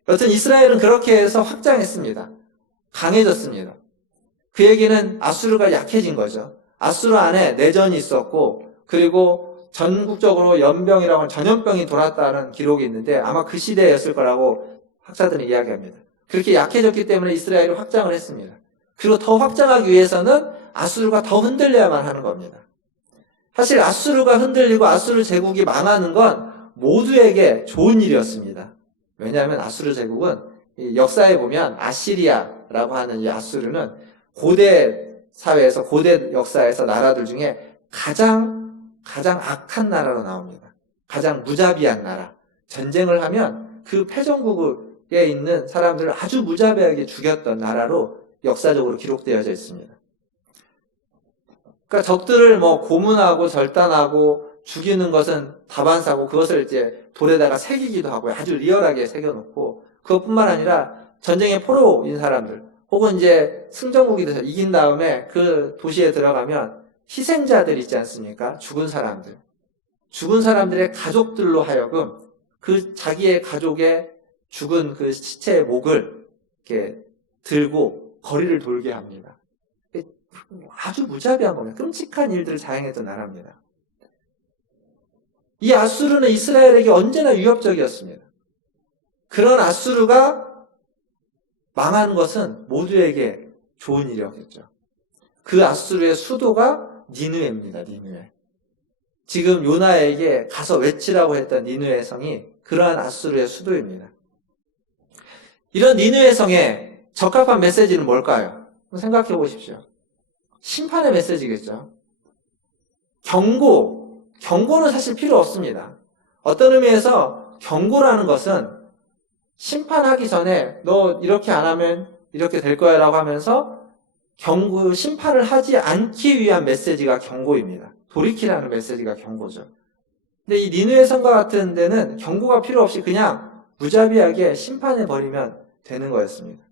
여튼 이스라엘은 그렇게 해서 확장했습니다. 강해졌습니다. 그 얘기는 아수르가 약해진 거죠. 아수르 안에 내전이 있었고 그리고 전국적으로 연병이라고 하는 전염병이 돌았다는 기록이 있는데 아마 그 시대였을 거라고 학자들은 이야기합니다. 그렇게 약해졌기 때문에 이스라엘이 확장을 했습니다. 그리고 더 확장하기 위해서는 아수르가 더 흔들려야만 하는 겁니다. 사실 아수르가 흔들리고 아수르 제국이 망하는 건 모두에게 좋은 일이었습니다. 왜냐하면 아수르 제국은 역사에 보면 아시리아라고 하는 이 아수르는 고대 사회에서 고대 역사에서 나라들 중에 가장 악한 나라로 나옵니다. 가장 무자비한 나라. 전쟁을 하면 그 패전국에 있는 사람들을 아주 무자비하게 죽였던 나라로 역사적으로 기록되어져 있습니다. 그러니까 적들을 고문하고 절단하고 죽이는 것은 다반사고 그것을 이제 돌에다가 새기기도 하고 아주 리얼하게 새겨놓고 그것뿐만 아니라 전쟁의 포로인 사람들 혹은 이제 승전국이 돼서 이긴 다음에 그 도시에 들어가면 희생자들 있지 않습니까? 죽은 사람들의 가족들로 하여금 그 자기의 가족의 죽은 그 시체의 목을 이렇게 들고 거리를 돌게 합니다. 아주 무자비한 겁니다. 끔찍한 일들을 자행했던 나라입니다. 이 아수르는 이스라엘에게 언제나 위협적이었습니다. 그런 아수르가 망한 것은 모두에게 좋은 일이었겠죠. 그 아수르의 수도가 니느웨입니다. 니느웨. 지금 요나에게 가서 외치라고 했던 니느웨 성이 그러한 아수르의 수도입니다. 이런 니느웨 성에 적합한 메시지는 뭘까요? 생각해 보십시오. 심판의 메시지겠죠. 경고는 사실 필요 없습니다. 어떤 의미에서 경고라는 것은 심판하기 전에 너 이렇게 안 하면 이렇게 될 거야 라고 하면서 심판을 하지 않기 위한 메시지가 경고입니다. 돌이키라는 메시지가 경고죠. 근데 이 니느웨 성과 같은 데는 경고가 필요 없이 그냥 무자비하게 심판해버리면 되는 거였습니다.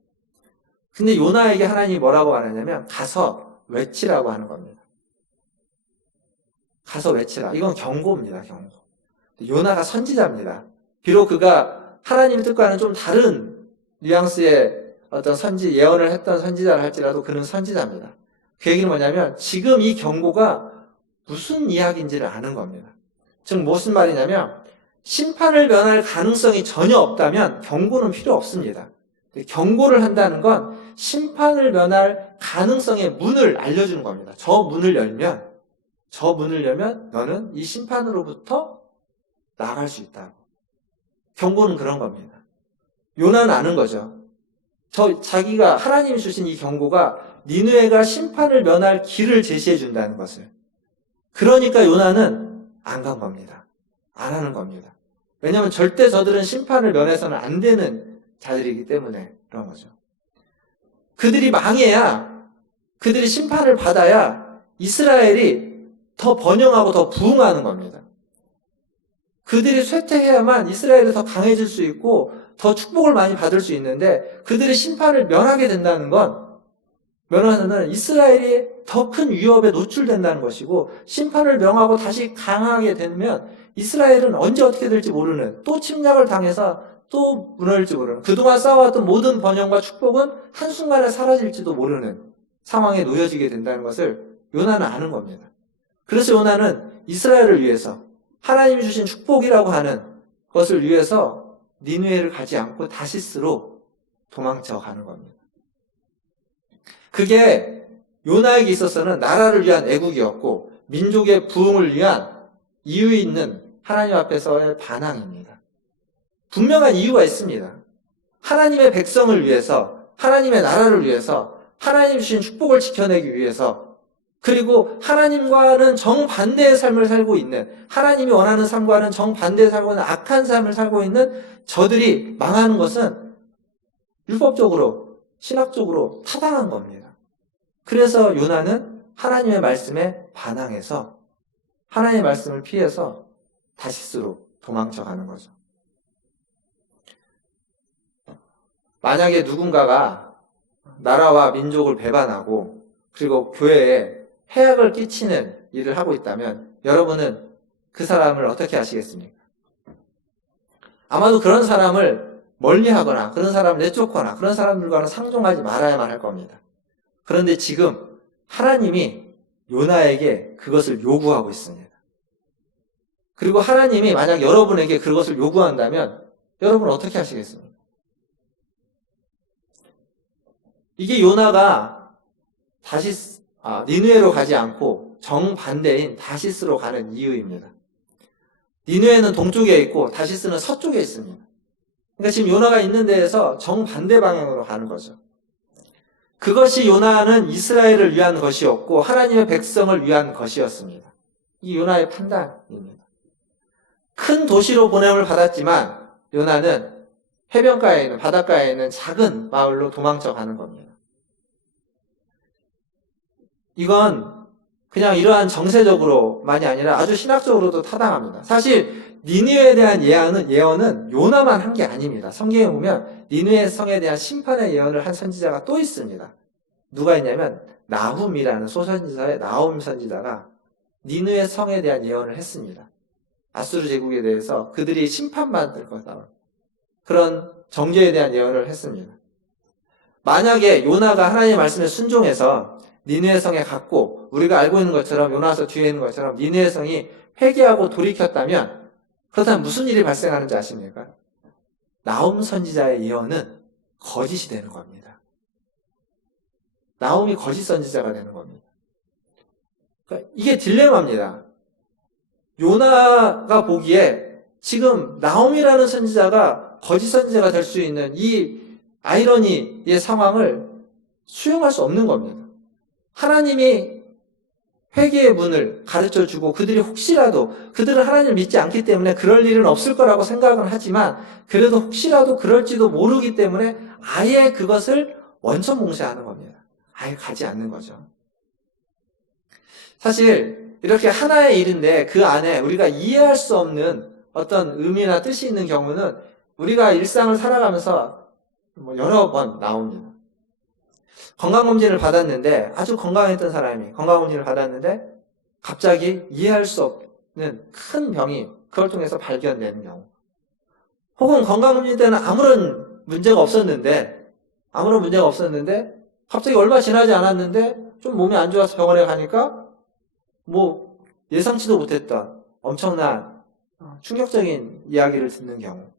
근데 요나에게 하나님이 뭐라고 말하냐면 가서 외치라고 하는 겁니다. 가서 외치라. 이건 경고입니다. 경고. 요나가 선지자입니다. 비록 그가 하나님의 뜻과는 좀 다른 뉘앙스의 어떤 예언을 했던 선지자를 할지라도 그는 선지자입니다. 그 얘기는 뭐냐면 지금 이 경고가 무슨 이야기인지를 아는 겁니다. 즉 무슨 말이냐면 심판을 면할 가능성이 전혀 없다면 경고는 필요 없습니다. 경고를 한다는 건 심판을 면할 가능성의 문을 알려주는 겁니다. 저 문을 열면 너는 이 심판으로부터 나갈 수 있다고. 경고는 그런 겁니다. 요나는 아는 거죠. 자기가 하나님이 주신 이 경고가 니느웨가 심판을 면할 길을 제시해 준다는 것을. 그러니까 요나는 안 간 겁니다. 안 하는 겁니다. 왜냐하면 절대 저들은 심판을 면해서는 안 되는 자들이기 때문에 그런 거죠. 그들이 망해야, 그들이 심판을 받아야 이스라엘이 더 번영하고 더 부흥하는 겁니다. 그들이 쇠퇴해야만 이스라엘이 더 강해질 수 있고 더 축복을 많이 받을 수 있는데 그들의 심판을 면하게 된다는 건 이스라엘이 더 큰 위협에 노출된다는 것이고 심판을 명하고 다시 강하게 되면 이스라엘은 언제 어떻게 될지 모르는 또 침략을 당해서 또 무너질지 모르는 그동안 쌓아왔던 모든 번영과 축복은 한순간에 사라질지도 모르는 상황에 놓여지게 된다는 것을 요나는 아는 겁니다. 그래서 요나는 이스라엘을 위해서 하나님이 주신 축복이라고 하는 것을 위해서 니느웨를 가지 않고 다시스로 도망쳐 가는 겁니다. 그게 요나에게 있어서는 나라를 위한 애국이었고 민족의 부흥을 위한 이유 있는 하나님 앞에서의 반항입니다. 분명한 이유가 있습니다. 하나님의 백성을 위해서, 하나님의 나라를 위해서, 하나님 주신 축복을 지켜내기 위해서 그리고 하나님과는 정반대의 삶을 살고 있는 하나님이 원하는 삶과는 정반대의 살고 있는 악한 삶을 살고 있는 저들이 망하는 것은 율법적으로 신학적으로 타당한 겁니다. 그래서 요나는 하나님의 말씀에 반항해서 하나님의 말씀을 피해서 다시스로 도망쳐 가는 거죠. 만약에 누군가가 나라와 민족을 배반하고 그리고 교회에 해악을 끼치는 일을 하고 있다면 여러분은 그 사람을 어떻게 하시겠습니까? 아마도 그런 사람을 멀리하거나 그런 사람을 내쫓거나 그런 사람들과는 상종하지 말아야만 할 겁니다. 그런데 지금 하나님이 요나에게 그것을 요구하고 있습니다. 그리고 하나님이 만약 여러분에게 그것을 요구한다면 여러분은 어떻게 하시겠습니까? 이게 요나가 니느웨로 가지 않고 정반대인 다시스로 가는 이유입니다. 니느웨는 동쪽에 있고 다시스는 서쪽에 있습니다. 그러니까 지금 요나가 있는 데에서 정반대 방향으로 가는 거죠. 그것이 요나는 이스라엘을 위한 것이었고 하나님의 백성을 위한 것이었습니다. 이 요나의 판단입니다. 큰 도시로 보냄을 받았지만 요나는 해변가에 있는 바닷가에 있는 작은 마을로 도망쳐 가는 겁니다. 이건 그냥 이러한 정세적으로만이 아니라 아주 신학적으로도 타당합니다. 사실 니느웨에 대한 예언은 요나만 한 게 아닙니다. 성경에 보면 니느웨 성에 대한 심판의 예언을 한 선지자가 또 있습니다. 누가 있냐면 나훔이라는 소선지자의 나훔 선지자가 니느웨 성에 대한 예언을 했습니다. 아수르 제국에 대해서 그들이 심판받을 거다. 그런 정죄에 대한 예언을 했습니다. 만약에 요나가 하나님의 말씀에 순종해서 니느웨 성에 갔고 우리가 알고 있는 것처럼 요나서 뒤에 있는 것처럼 니느웨 성이 회개하고 돌이켰다면 그렇다면 무슨 일이 발생하는지 아십니까? 나훔 선지자의 예언은 거짓이 되는 겁니다. 나훔이 거짓 선지자가 되는 겁니다. 그러니까 이게 딜레마입니다. 요나가 보기에 지금 나훔이라는 선지자가 거짓 선지자가 될 수 있는 이 아이러니의 상황을 수용할 수 없는 겁니다. 하나님이 회개의 문을 가르쳐주고 그들은 하나님을 믿지 않기 때문에 그럴 일은 없을 거라고 생각은 하지만 그래도 혹시라도 그럴지도 모르기 때문에 아예 그것을 원천봉쇄하는 겁니다. 아예 가지 않는 거죠. 사실 이렇게 하나의 일인데 그 안에 우리가 이해할 수 없는 어떤 의미나 뜻이 있는 경우는 우리가 일상을 살아가면서 여러 번 나옵니다. 건강검진을 받았는데, 아주 건강했던 사람이 건강검진을 받았는데 갑자기 이해할 수 없는 큰 병이 그걸 통해서 발견되는 경우, 혹은 건강검진 때는 아무런 문제가 없었는데 갑자기 얼마 지나지 않았는데 좀 몸이 안 좋아서 병원에 가니까 뭐 예상치도 못했던 엄청난 충격적인 이야기를 듣는 경우,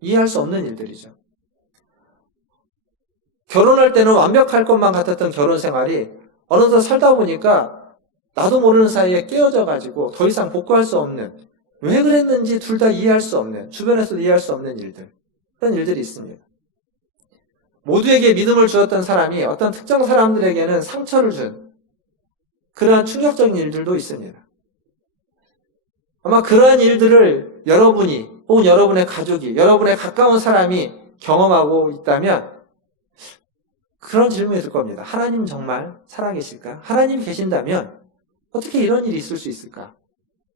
이해할 수 없는 일들이죠. 결혼할 때는 완벽할 것만 같았던 결혼 생활이 어느덧 살다 보니까 나도 모르는 사이에 깨어져 가지고 더 이상 복구할 수 없는, 왜 그랬는지 둘 다 이해할 수 없는, 주변에서도 이해할 수 없는 일들, 그런 일들이 있습니다. 모두에게 믿음을 주었던 사람이 어떤 특정 사람들에게는 상처를 준 그러한 충격적인 일들도 있습니다. 아마 그러한 일들을 여러분이, 혹은 여러분의 가족이, 여러분의 가까운 사람이 경험하고 있다면 그런 질문이 들 겁니다. 하나님 정말 살아계실까? 하나님이 계신다면 어떻게 이런 일이 있을 수 있을까?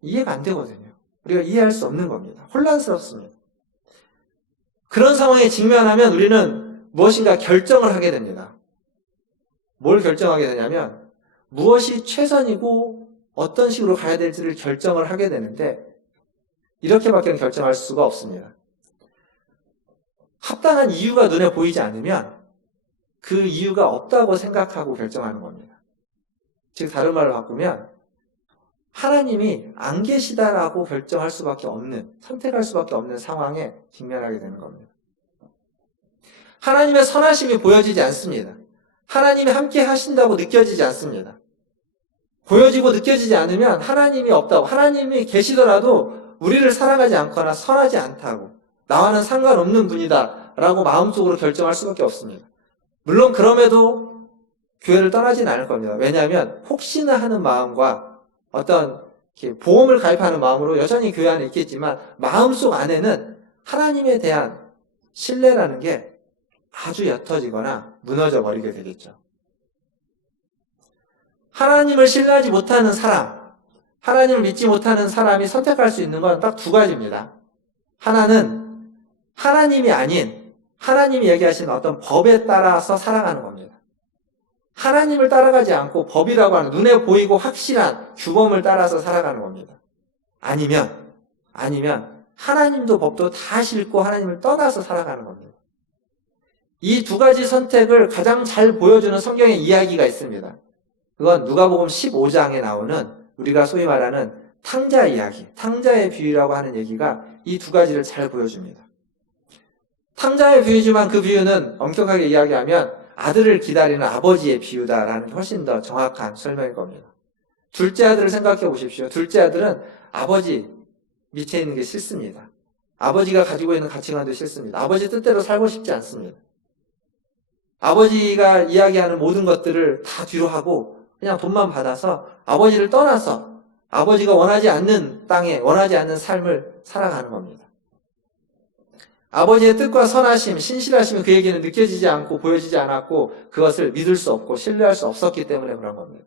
이해가 안 되거든요. 우리가 이해할 수 없는 겁니다. 혼란스럽습니다. 그런 상황에 직면하면 우리는 무엇인가 결정을 하게 됩니다. 뭘 결정하게 되냐면 무엇이 최선이고 어떤 식으로 가야 될지를 결정을 하게 되는데, 이렇게밖에 결정할 수가 없습니다. 합당한 이유가 눈에 보이지 않으면 그 이유가 없다고 생각하고 결정하는 겁니다. 즉 다른 말로 바꾸면 하나님이 안 계시다라고 결정할 수밖에 없는, 선택할 수밖에 없는 상황에 직면하게 되는 겁니다. 하나님의 선하심이 보여지지 않습니다. 하나님이 함께 하신다고 느껴지지 않습니다. 보여지고 느껴지지 않으면 하나님이 없다고, 하나님이 계시더라도 우리를 사랑하지 않거나 선하지 않다고, 나와는 상관없는 분이다 라고 마음속으로 결정할 수밖에 없습니다. 물론 그럼에도 교회를 떠나지는 않을 겁니다. 왜냐하면 혹시나 하는 마음과 어떤 보험을 가입하는 마음으로 여전히 교회 안에 있겠지만, 마음속 안에는 하나님에 대한 신뢰라는 게 아주 옅어지거나 무너져 버리게 되겠죠. 하나님을 신뢰하지 못하는 사람, 하나님을 믿지 못하는 사람이 선택할 수 있는 건 딱 두 가지입니다. 하나는 하나님이 아닌 하나님이 얘기하시는 어떤 법에 따라서 살아가는 겁니다. 하나님을 따라가지 않고 법이라고 하는 눈에 보이고 확실한 규범을 따라서 살아가는 겁니다. 아니면 하나님도 법도 다 싫고 하나님을 떠나서 살아가는 겁니다. 이 두 가지 선택을 가장 잘 보여주는 성경의 이야기가 있습니다. 그건 누가복음 15장에 나오는 우리가 소위 말하는 탕자 이야기, 탕자의 비유라고 하는 얘기가 이 두 가지를 잘 보여줍니다. 탕자의 비유지만 그 비유는 엄격하게 이야기하면 아들을 기다리는 아버지의 비유다라는 게 훨씬 더 정확한 설명일 겁니다. 둘째 아들을 생각해 보십시오. 둘째 아들은 아버지 밑에 있는 게 싫습니다. 아버지가 가지고 있는 가치관도 싫습니다. 아버지 뜻대로 살고 싶지 않습니다. 아버지가 이야기하는 모든 것들을 다 뒤로 하고 그냥 돈만 받아서 아버지를 떠나서 아버지가 원하지 않는 땅에 원하지 않는 삶을 살아가는 겁니다. 아버지의 뜻과 선하심, 신실하심이 그에게는 느껴지지 않고 보여지지 않았고 그것을 믿을 수 없고 신뢰할 수 없었기 때문에 그런 겁니다.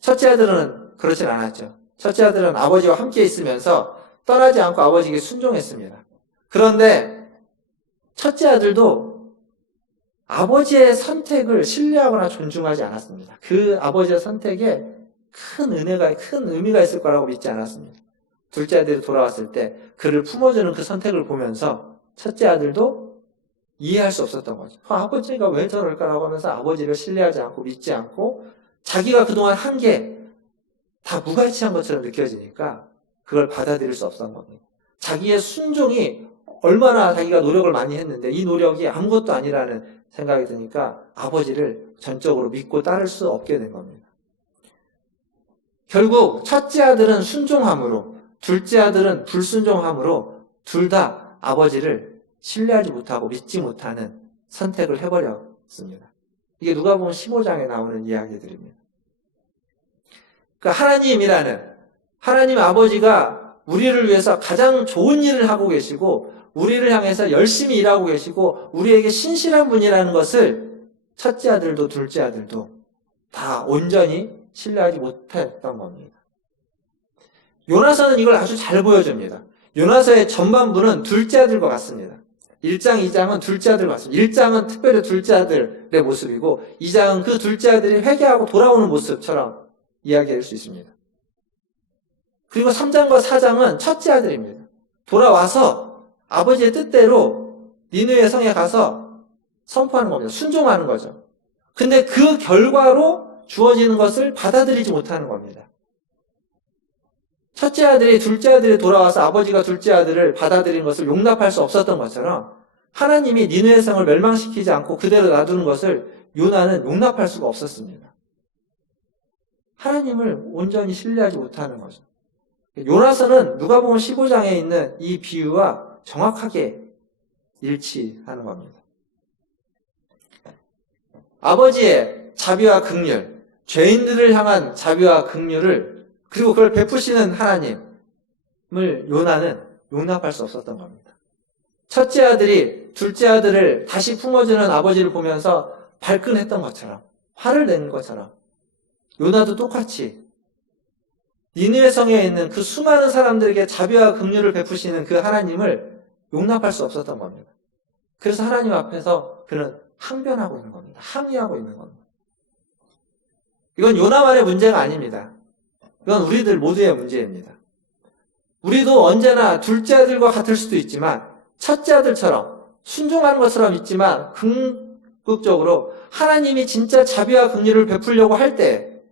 첫째 아들은 그렇진 않았죠. 첫째 아들은 아버지와 함께 있으면서 떠나지 않고 아버지에게 순종했습니다. 그런데 첫째 아들도 아버지의 선택을 신뢰하거나 존중하지 않았습니다. 그 아버지의 선택에 큰 은혜가, 큰 의미가 있을 거라고 믿지 않았습니다. 둘째 아들이 돌아왔을 때 그를 품어주는 그 선택을 보면서 첫째 아들도 이해할 수 없었던 거죠. 아버지가 왜 저럴까라고 하면서 아버지를 신뢰하지 않고 믿지 않고 자기가 그동안 한 게 다 무가치한 것처럼 느껴지니까 그걸 받아들일 수 없었던 겁니다. 자기의 순종이 얼마나 자기가 노력을 많이 했는데 이 노력이 아무것도 아니라는 생각이 드니까 아버지를 전적으로 믿고 따를 수 없게 된 겁니다. 결국 첫째 아들은 순종함으로 둘째 아들은 불순종함으로 둘 다 아버지를 신뢰하지 못하고 믿지 못하는 선택을 해버렸습니다. 이게 누가복음 15장에 나오는 이야기들입니다. 그러니까 하나님 아버지가 우리를 위해서 가장 좋은 일을 하고 계시고 우리를 향해서 열심히 일하고 계시고 우리에게 신실한 분이라는 것을 첫째 아들도 둘째 아들도 다 온전히 신뢰하지 못했던 겁니다. 요나서는 이걸 아주 잘 보여줍니다. 요나서의 전반부는 둘째 아들과 같습니다. 1장, 2장은 둘째 아들과 같습니다. 1장은 특별히 둘째 아들에 모습이고 2장은 그 둘째 아들이 회개하고 돌아오는 모습처럼 이야기할 수 있습니다. 그리고 3장과 4장은 첫째 아들입니다. 돌아와서 아버지의 뜻대로 니느웨 성에 가서 선포하는 겁니다. 순종하는 거죠. 근데 그 결과로 주어지는 것을 받아들이지 못하는 겁니다. 첫째 아들이 둘째 아들이 돌아와서 아버지가 둘째 아들을 받아들이는 것을 용납할 수 없었던 것처럼 하나님이 니느웨 성을 멸망시키지 않고 그대로 놔두는 것을 요나는 용납할 수가 없었습니다. 하나님을 온전히 신뢰하지 못하는 거죠. 요나서는 누가복음 15장에 있는 이 비유와 정확하게 일치하는 겁니다. 아버지의 자비와 긍휼, 죄인들을 향한 자비와 긍휼을 그리고 그걸 베푸시는 하나님을 요나는 용납할 수 없었던 겁니다. 첫째 아들이 둘째 아들을 다시 품어주는 아버지를 보면서 발끈했던 것처럼, 화를 내는 것처럼 요나도 똑같이 니느웨 성에 있는 그 수많은 사람들에게 자비와 긍휼을 베푸시는 그 하나님을 용납할 수 없었던 겁니다. 그래서 하나님 앞에서 그는 항변하고 있는 겁니다. 항의하고 있는 겁니다. 이건 요나만의 문제가 아닙니다. 이건 우리들 모두의 문제입니다. 우리도 언제나 둘째 아들과 같을 수도 있지만 첫째 아들처럼 순종하는 것처럼 있지만 궁극적으로 하나님이 진짜 자비와 긍휼을 베풀려고 할 때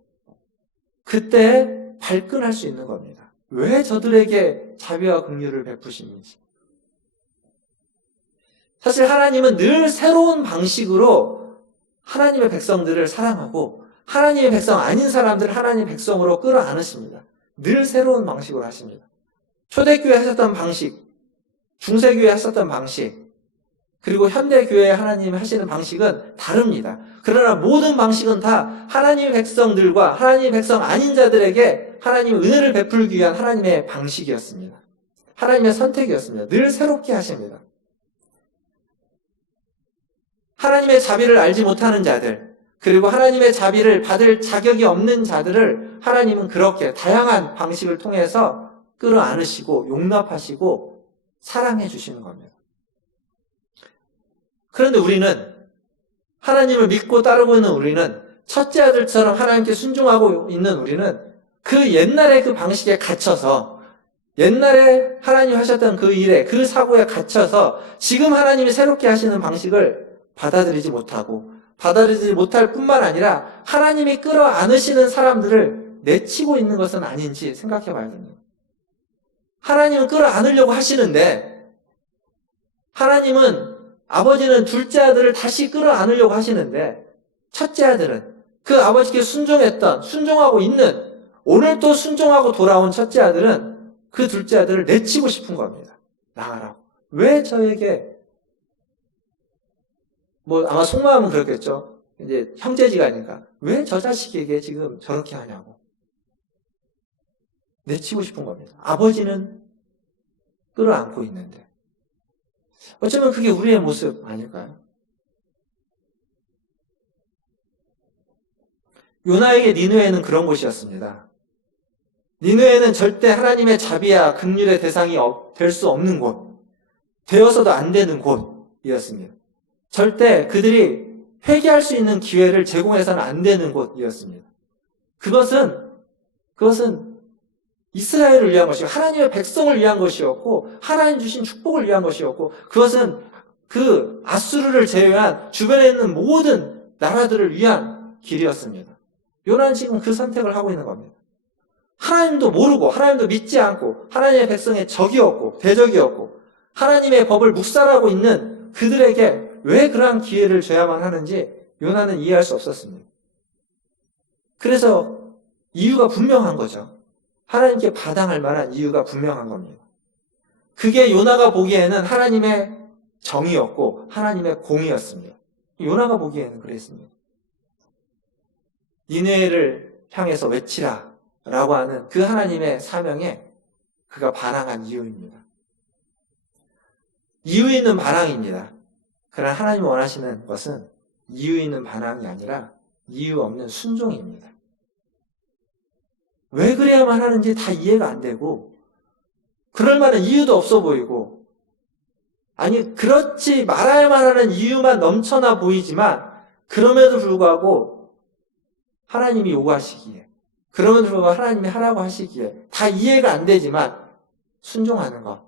그때 발끈할 수 있는 겁니다. 왜 저들에게 자비와 긍휼을 베푸시는지. 사실 하나님은 늘 새로운 방식으로 하나님의 백성들을 사랑하고 하나님의 백성 아닌 사람들을 하나님의 백성으로 끌어안으십니다. 늘 새로운 방식으로 하십니다. 초대교회 하셨던 방식, 중세교회 하셨던 방식, 그리고 현대교회 하나님이 하시는 방식은 다릅니다. 그러나 모든 방식은 다 하나님의 백성들과 하나님의 백성 아닌 자들에게 하나님의 은혜를 베풀기 위한 하나님의 방식이었습니다. 하나님의 선택이었습니다. 늘 새롭게 하십니다. 하나님의 자비를 알지 못하는 자들, 그리고 하나님의 자비를 받을 자격이 없는 자들을 하나님은 그렇게 다양한 방식을 통해서 끌어안으시고 용납하시고 사랑해 주시는 겁니다. 그런데 우리는 하나님을 믿고 따르고 있는 우리는 첫째 아들처럼 하나님께 순종하고 있는 우리는 그 옛날의 그 방식에 갇혀서 옛날에 하나님 하셨던 그 일에 그 사고에 갇혀서 지금 하나님이 새롭게 하시는 방식을 받아들이지 못하고 받아들이지 못할 뿐만 아니라 하나님이 끌어안으시는 사람들을 내치고 있는 것은 아닌지 생각해 봐야 됩니다. 하나님은 끌어안으려고 하시는데 하나님은 아버지는 둘째 아들을 다시 끌어안으려고 하시는데 첫째 아들은 그 아버지께 순종하고 있는 오늘 또 순종하고 돌아온 첫째 아들은 그 둘째 아들을 내치고 싶은 겁니다. 나가라고. 왜 저에게 아마 속마음은 그렇겠죠. 이제 형제지간이니까 왜 저 자식에게 지금 저렇게 하냐고. 내치고 싶은 겁니다. 아버지는 끌어안고 있는데. 어쩌면 그게 우리의 모습 아닐까요? 요나에게 니느웨는 그런 곳이었습니다. 니느웨는 절대 하나님의 자비와 긍휼의 대상이 될 수 없는 곳, 되어서도 안 되는 곳이었습니다. 절대 그들이 회개할 수 있는 기회를 제공해서는 안 되는 곳이었습니다. 그것은 이스라엘을 위한 것이고 하나님의 백성을 위한 것이었고 하나님 주신 축복을 위한 것이었고 그것은 그 아수르를 제외한 주변에 있는 모든 나라들을 위한 길이었습니다. 요나는 지금 그 선택을 하고 있는 겁니다. 하나님도 모르고 하나님도 믿지 않고 하나님의 백성의 적이었고 대적이었고 하나님의 법을 묵살하고 있는 그들에게 왜 그러한 기회를 줘야만 하는지 요나는 이해할 수 없었습니다. 그래서 이유가 분명한 거죠. 하나님께 바당할 만한 이유가 분명한 겁니다. 그게 요나가 보기에는 하나님의 정의였고 하나님의 공의였습니다. 요나가 보기에는 그랬습니다. 니느웨를 향해서 외치라 라고 하는 그 하나님의 사명에 그가 반항한 이유입니다. 이유 있는 반항입니다. 그러나 하나님이 원하시는 것은 이유 있는 반항이 아니라 이유 없는 순종입니다. 왜 그래야만 하는지 다 이해가 안 되고 그럴 만한 이유도 없어 보이고 아니 그렇지 말아야만 하는 이유만 넘쳐나 보이지만 그럼에도 불구하고 하나님이 요구하시기에, 그럼에도 불구하고 하나님이 하라고 하시기에 다 이해가 안 되지만 순종하는 것,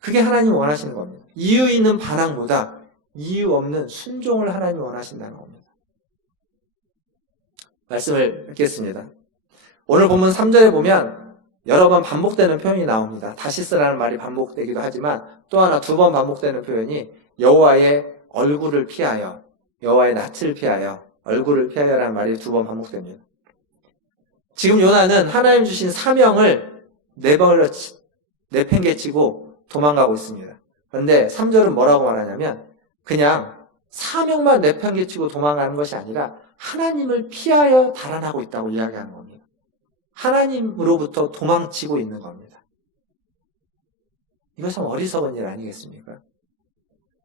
그게 하나님이 원하시는 겁니다. 이유 있는 반항보다 이유 없는 순종을 하나님이 원하신다는 겁니다. 말씀을 읽겠습니다. 오늘 본문 3절에 보면 여러 번 반복되는 표현이 나옵니다. 다시 쓰라는 말이 반복되기도 하지만 또 하나 2번 반복되는 표현이 여호와의 얼굴을 피하여, 여호와의 낯을 피하여, 얼굴을 피하여라는 말이 2번 반복됩니다. 지금 요나는 하나님 주신 사명을 내팽개치고 도망가고 있습니다. 그런데 3절은 뭐라고 말하냐면 그냥 사명만 내팽개치고 도망가는 것이 아니라 하나님을 피하여 달아나고 있다고 이야기하는 겁니다. 하나님으로부터 도망치고 있는 겁니다. 이거 참 어리석은 일 아니겠습니까?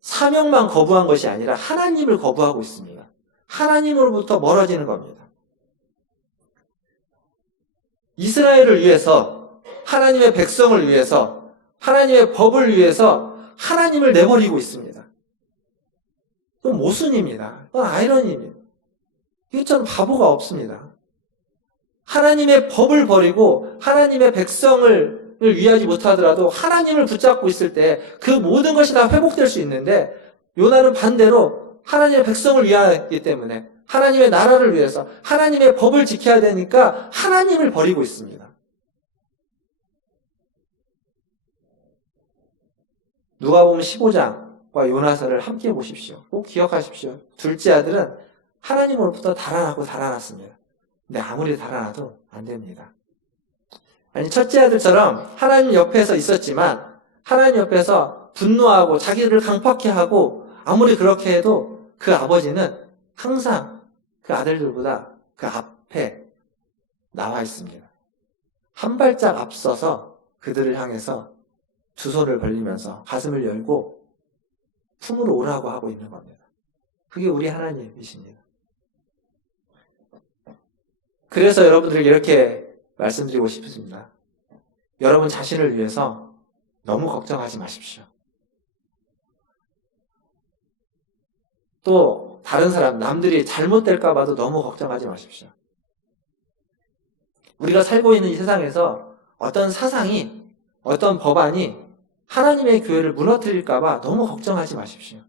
사명만 거부한 것이 아니라 하나님을 거부하고 있습니다. 하나님으로부터 멀어지는 겁니다. 이스라엘을 위해서, 하나님의 백성을 위해서, 하나님의 법을 위해서 하나님을 내버리고 있습니다. 그건 모순입니다. 그건 아이러니입니다. 이것처럼 바보가 없습니다. 하나님의 법을 버리고 하나님의 백성을 위하지 못하더라도 하나님을 붙잡고 있을 때 그 모든 것이 다 회복될 수 있는데 요나는 반대로 하나님의 백성을 위하기 때문에 하나님의 나라를 위해서 하나님의 법을 지켜야 되니까 하나님을 버리고 있습니다. 누가복음 15장과 요나서를 함께 보십시오. 꼭 기억하십시오. 둘째 아들은 하나님으로부터 달아났습니다. 근데 아무리 달아나도 안 됩니다. 아니, 첫째 아들처럼 하나님 옆에서 있었지만 하나님 옆에서 분노하고 자기를 강팍해 하고 아무리 그렇게 해도 그 아버지는 항상 그 아들들보다 그 앞에 나와 있습니다. 한 발짝 앞서서 그들을 향해서 두 손을 벌리면서 가슴을 열고 품으로 오라고 하고 있는 겁니다. 그게 우리 하나님이십니다. 그래서 여러분들에게 이렇게 말씀드리고 싶습니다. 여러분 자신을 위해서 너무 걱정하지 마십시오. 또 다른 사람, 남들이 잘못될까 봐도 너무 걱정하지 마십시오. 우리가 살고 있는 이 세상에서 어떤 사상이, 어떤 법안이 하나님의 교회를 무너뜨릴까 봐 너무 걱정하지 마십시오.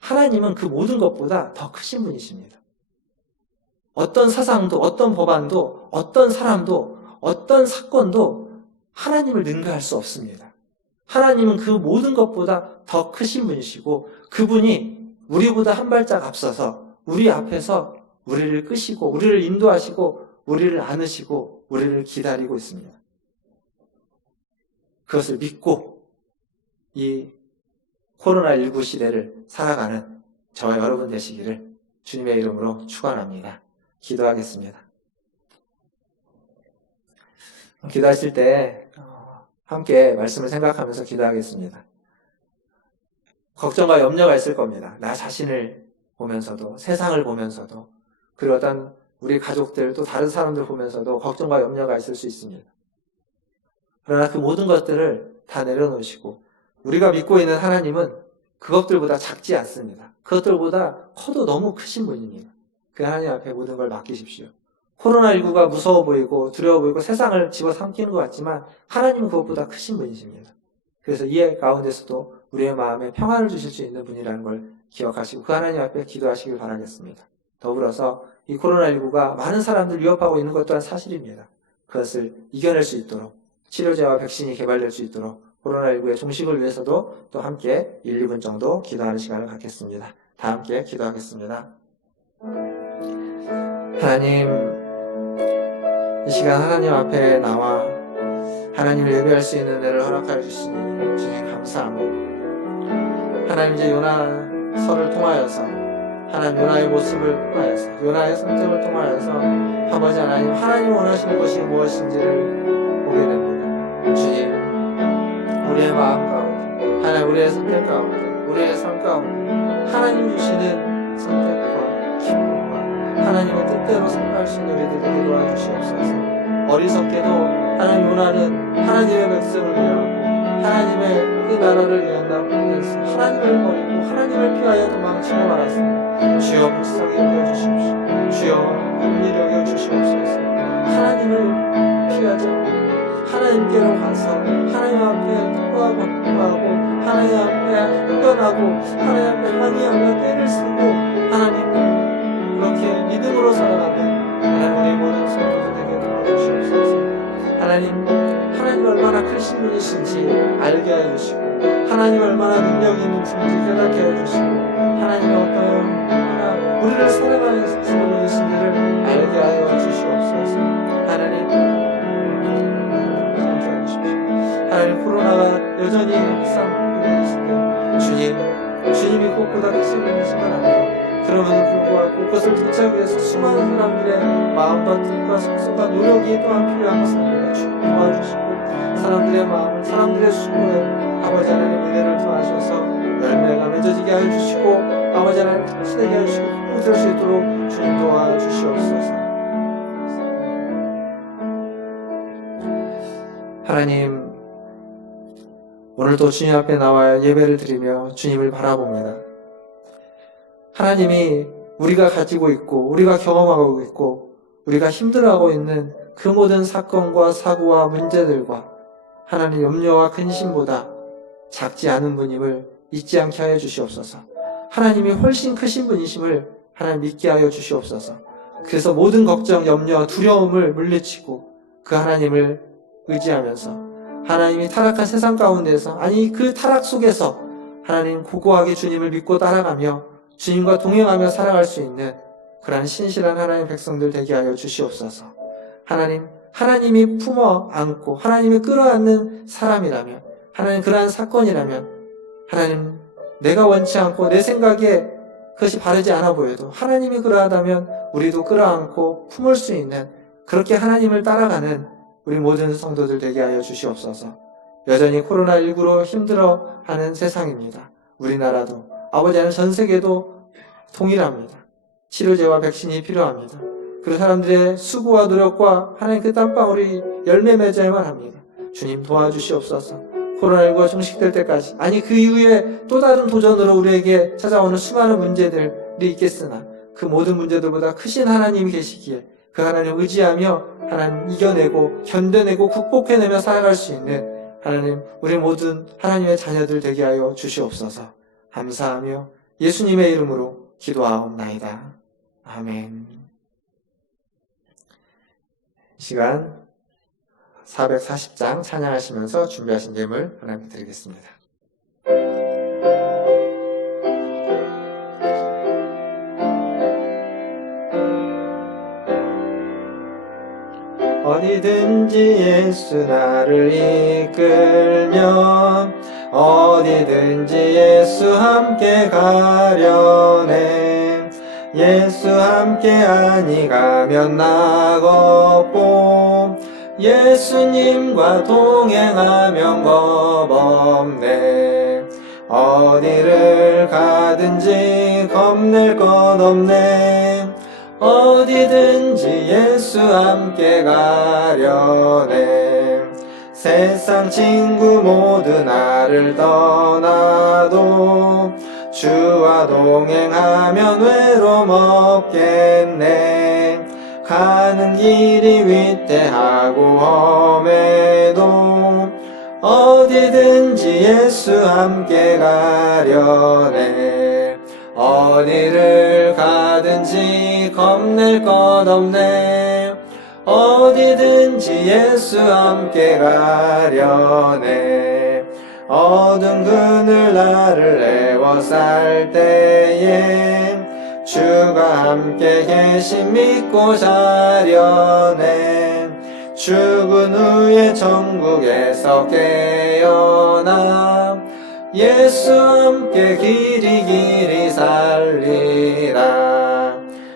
하나님은 그 모든 것보다 더 크신 분이십니다. 어떤 사상도, 어떤 법안도, 어떤 사람도, 어떤 사건도 하나님을 능가할 수 없습니다. 하나님은 그 모든 것보다 더 크신 분이시고 그분이 우리보다 한 발짝 앞서서 우리 앞에서 우리를 끄시고 우리를 인도하시고 우리를 안으시고 우리를 기다리고 있습니다. 그것을 믿고 이 코로나19 시대를 살아가는 저와 여러분 되시기를 주님의 이름으로 축원합니다. 기도하겠습니다. 기도하실 때 함께 말씀을 생각하면서 기도하겠습니다. 걱정과 염려가 있을 겁니다. 나 자신을 보면서도, 세상을 보면서도, 그리고 어떤 우리 가족들 또 다른 사람들 보면서도 걱정과 염려가 있을 수 있습니다. 그러나 그 모든 것들을 다 내려놓으시고 우리가 믿고 있는 하나님은 그것들보다 작지 않습니다. 그것들보다 커도 너무 크신 분입니다. 그 하나님 앞에 모든 걸 맡기십시오. 코로나19가 무서워 보이고 두려워 보이고 세상을 집어삼키는 것 같지만 하나님은 그것보다 크신 분이십니다. 그래서 이 가운데서도 우리의 마음에 평안을 주실 수 있는 분이라는 걸 기억하시고 그 하나님 앞에 기도하시길 바라겠습니다. 더불어서 이 코로나19가 많은 사람들 위협하고 있는 것 또한 사실입니다. 그것을 이겨낼 수 있도록 치료제와 백신이 개발될 수 있도록 코로나19의 종식을 위해서도 또 함께 1, 2분 정도 기도하는 시간을 갖겠습니다. 다 함께 기도하겠습니다. 하나님, 이 시간 하나님 앞에 나와 하나님을 예배할 수 있는 은혜를 허락하여 주시니 주님 감사합니다. 하나님, 이제 요나서를 통하여서 하나님 요나의 모습을 통하여서 요나의 선택을 통하여서 아버지 하나님 원하시는 것이 무엇인지를 보게 됩니다. 주님, 우리의 마음 가운데 하나님 우리의 선택 가운데 우리의 삶 가운데 하나님 주시는 선택과 기쁨과 하나님의 뜻대로 생각할 수 있는 우리들에게 도와주시옵소서. 어리석게도 하나님 요나는 하나님의 백성을 위하고 하나님의 그 나라를 위한다고 해서 하나님을 버리고 하나님을 피하여 도망치고 말았습니다. 주여 불쌍히 여겨주십시오. 주여 긍휼히 여겨주시옵소서. 하나님을 피하지 않고 하나님께로 가서 하나님 앞에 토하고 하나님 앞에 합변하고 하나님 앞에 항의하며 때를 쓰고 하나님을 그렇게 믿음으로 살아가는 하나님 우리 모든 성도들에게 도와주시옵소서. 하나님 얼마나 크신 분이신지 알게 해주시고 하나님 얼마나 능력이 있는지 깨닫게 해주시고 하나님의 어떤 우리를 사랑하는 분이신지를 알게 하여 주시옵소서. 하나님 하나님 코로나가 여전히 일상이신데 주님이 꽃보다 크신 분이신 건 아니에요. 그럼에도 불구하고 그것을 듣기 위해서 수많은 사람들의 마음과 뜻과 속성과 노력이 또한 필요한 것입니다. 주님 도와주시고 사람들의 마음을 사람들의 수고에 아버지 하나님 은혜를 더하셔서 열매가 맺어지게 하여 주시고 아버지 하나님 당신에게 하여 주시고 풍성될 수 있도록 주님 도와주시옵소서. 하나님 오늘도 주님 앞에 나와 예배를 드리며 주님을 바라봅니다. 하나님이 우리가 가지고 있고 우리가 경험하고 있고 우리가 힘들어하고 있는 그 모든 사건과 사고와 문제들과 하나님 염려와 근심보다 작지 않은 분임을 잊지 않게 하여 주시옵소서. 하나님이 훨씬 크신 분이심을 하나님 믿게 하여 주시옵소서. 그래서 모든 걱정, 염려, 두려움을 물리치고 그 하나님을 의지하면서 하나님이 타락한 세상 가운데서 아니 그 타락 속에서 하나님 고고하게 주님을 믿고 따라가며 주님과 동행하며 살아갈 수 있는 그러한 신실한 하나님 백성들 되게 하여 주시옵소서. 하나님이 품어 안고 하나님이 끌어안는 사람이라면 하나님 그러한 사건이라면 하나님 내가 원치 않고 내 생각에 그것이 바르지 않아 보여도 하나님이 그러하다면 우리도 끌어안고 품을 수 있는 그렇게 하나님을 따라가는 우리 모든 성도들 되게 하여 주시옵소서. 여전히 코로나19로 힘들어하는 세상입니다. 우리나라도 아버지 하나님 전 세계도 동일합니다. 치료제와 백신이 필요합니다. 그 사람들의 수고와 노력과 하나님 그 땀방울이 열매 맺어야만 합니다. 주님 도와주시옵소서. 코로나19가 종식될 때까지 아니 그 이후에 또 다른 도전으로 우리에게 찾아오는 수많은 문제들이 있겠으나 그 모든 문제들보다 크신 하나님이 계시기에 그 하나님 의지하며 하나님 이겨내고 견뎌내고 극복해내며 살아갈 수 있는 하나님 우리 모든 하나님의 자녀들 되게 하여 주시옵소서. 감사하며 예수님의 이름으로 기도하옵나이다. 아멘. 시간 440장 찬양하시면서 준비하신 예물 하나님께 드리겠습니다. 어디든지 예수 나를 이끌며 어디든지 예수 함께 가려네. 예수 함께 아니 가면 낙없고 예수님과 동행하면 겁없네. 어디를 가든지 겁낼 것 없네. 어디든지 예수 함께 가려네. 세상 친구 모두 나를 떠나도 주와 동행하면 외로움 없겠네. 가는 길이 위태하고 험해도 어디든지 예수 함께 가려네. 어디를 가든지 겁낼 것 없네. 어디든지 예수 함께 가려네. 어두운 그늘 나를 애워쌀 때에 주가 함께 계신 믿고 자려네. 죽은 후에 천국에서 깨어나 예수 함께 길이 살리라.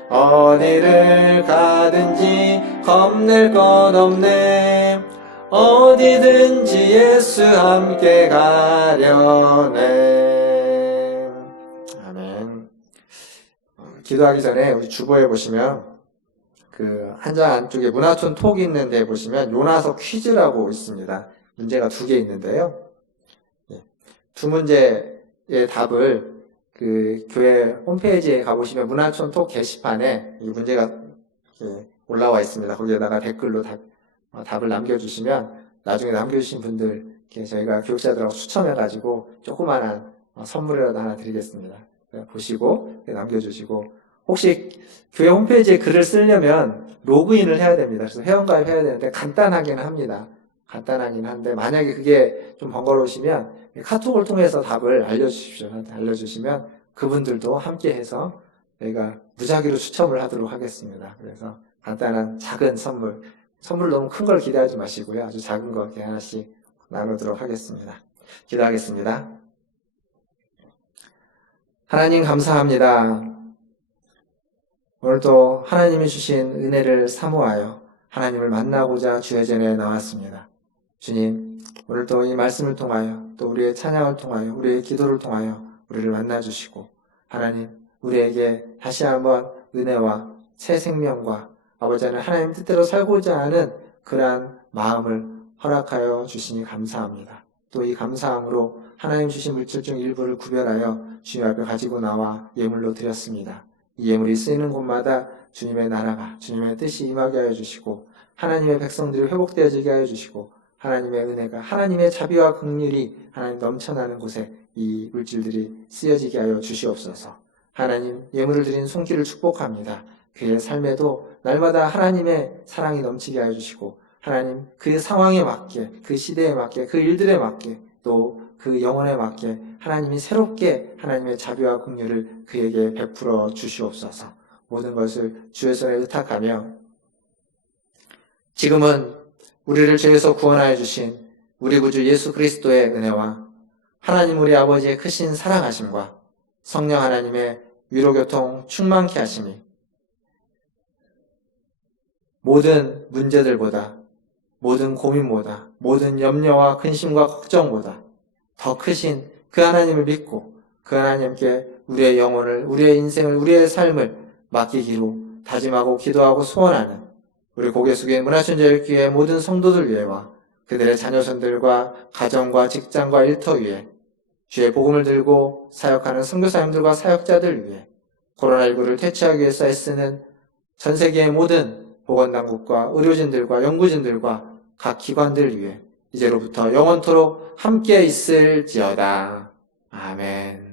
어디를 가든지 겁낼 것 없네. 어디든지 예수 함께 가려네. 아멘. 기도하기 전에 우리 주보에 보시면 그 한 장 안쪽에 문화촌 톡이 있는데 보시면 요나서 퀴즈라고 있습니다. 문제가 2개 있는데요. 두 문제의 답을 그 교회 홈페이지에 가보시면 문화촌 톡 게시판에 이 문제가 이렇게 올라와 있습니다. 거기에다가 댓글로 답을 남겨주시면 나중에 남겨주신 분들 이렇게 저희가 교육자들하고 추첨해가지고 조그만한 선물이라도 하나 드리겠습니다. 보시고 남겨주시고 혹시 교회 홈페이지에 글을 쓰려면 로그인을 해야 됩니다. 그래서 회원가입해야 되는데 간단하긴 합니다. 간단하긴 한데 만약에 그게 좀 번거로우시면 카톡을 통해서 답을 알려주십시오. 알려주시면 그분들도 함께 해서 저희가 무작위로 추첨을 하도록 하겠습니다. 그래서 간단한 작은 선물 너무 큰 걸 기대하지 마시고요. 아주 작은 거 이렇게 하나씩 나누도록 하겠습니다. 기도하겠습니다. 하나님 감사합니다. 오늘도 하나님이 주신 은혜를 사모하여 하나님을 만나고자 주의 전에 나왔습니다. 주님, 오늘도 이 말씀을 통하여 또 우리의 찬양을 통하여 우리의 기도를 통하여 우리를 만나주시고 하나님, 우리에게 다시 한번 은혜와 새 생명과 아버지 하나님 하나님 뜻대로 살고자 하는 그러한 마음을 허락하여 주시니 감사합니다. 또 이 감사함으로 하나님 주신 물질 중 일부를 구별하여 주님 앞에 가지고 나와 예물로 드렸습니다. 이 예물이 쓰이는 곳마다 주님의 나라가 주님의 뜻이 임하게 하여 주시고 하나님의 백성들이 회복되어지게 하여 주시고 하나님의 은혜가 하나님의 자비와 긍휼이 하나님 넘쳐나는 곳에 이 물질들이 쓰여지게 하여 주시옵소서. 하나님 예물을 드린 손길을 축복합니다. 그의 삶에도 날마다 하나님의 사랑이 넘치게 하여 주시고 하나님 그 상황에 맞게 그 시대에 맞게 그 일들에 맞게 또 그 영혼에 맞게 하나님이 새롭게 하나님의 자비와 긍휼을 그에게 베풀어 주시옵소서. 모든 것을 주의 손에 의탁하며 지금은 우리를 죄에서 구원하여 주신 우리 구주 예수 그리스도의 은혜와 하나님 우리 아버지의 크신 사랑하심과 성령 하나님의 위로교통 충만케 하심이 모든 문제들보다 모든 고민보다 모든 염려와 근심과 걱정보다 더 크신 그 하나님을 믿고 그 하나님께 우리의 영혼을 우리의 인생을 우리의 삶을 맡기기로 다짐하고 기도하고 소원하는 우리 고개 숙인 문화촌제일교회 모든 성도들 위해와 그들의 자녀손들과 가정과 직장과 일터 위에 주의 복음을 들고 사역하는 선교사님들과 사역자들 위해 코로나19를 퇴치하기 위해서 애쓰는 전 세계의 모든 보건당국과 의료진들과 연구진들과 각 기관들 위해 이제로부터 영원토록 함께 있을지어다. 아멘.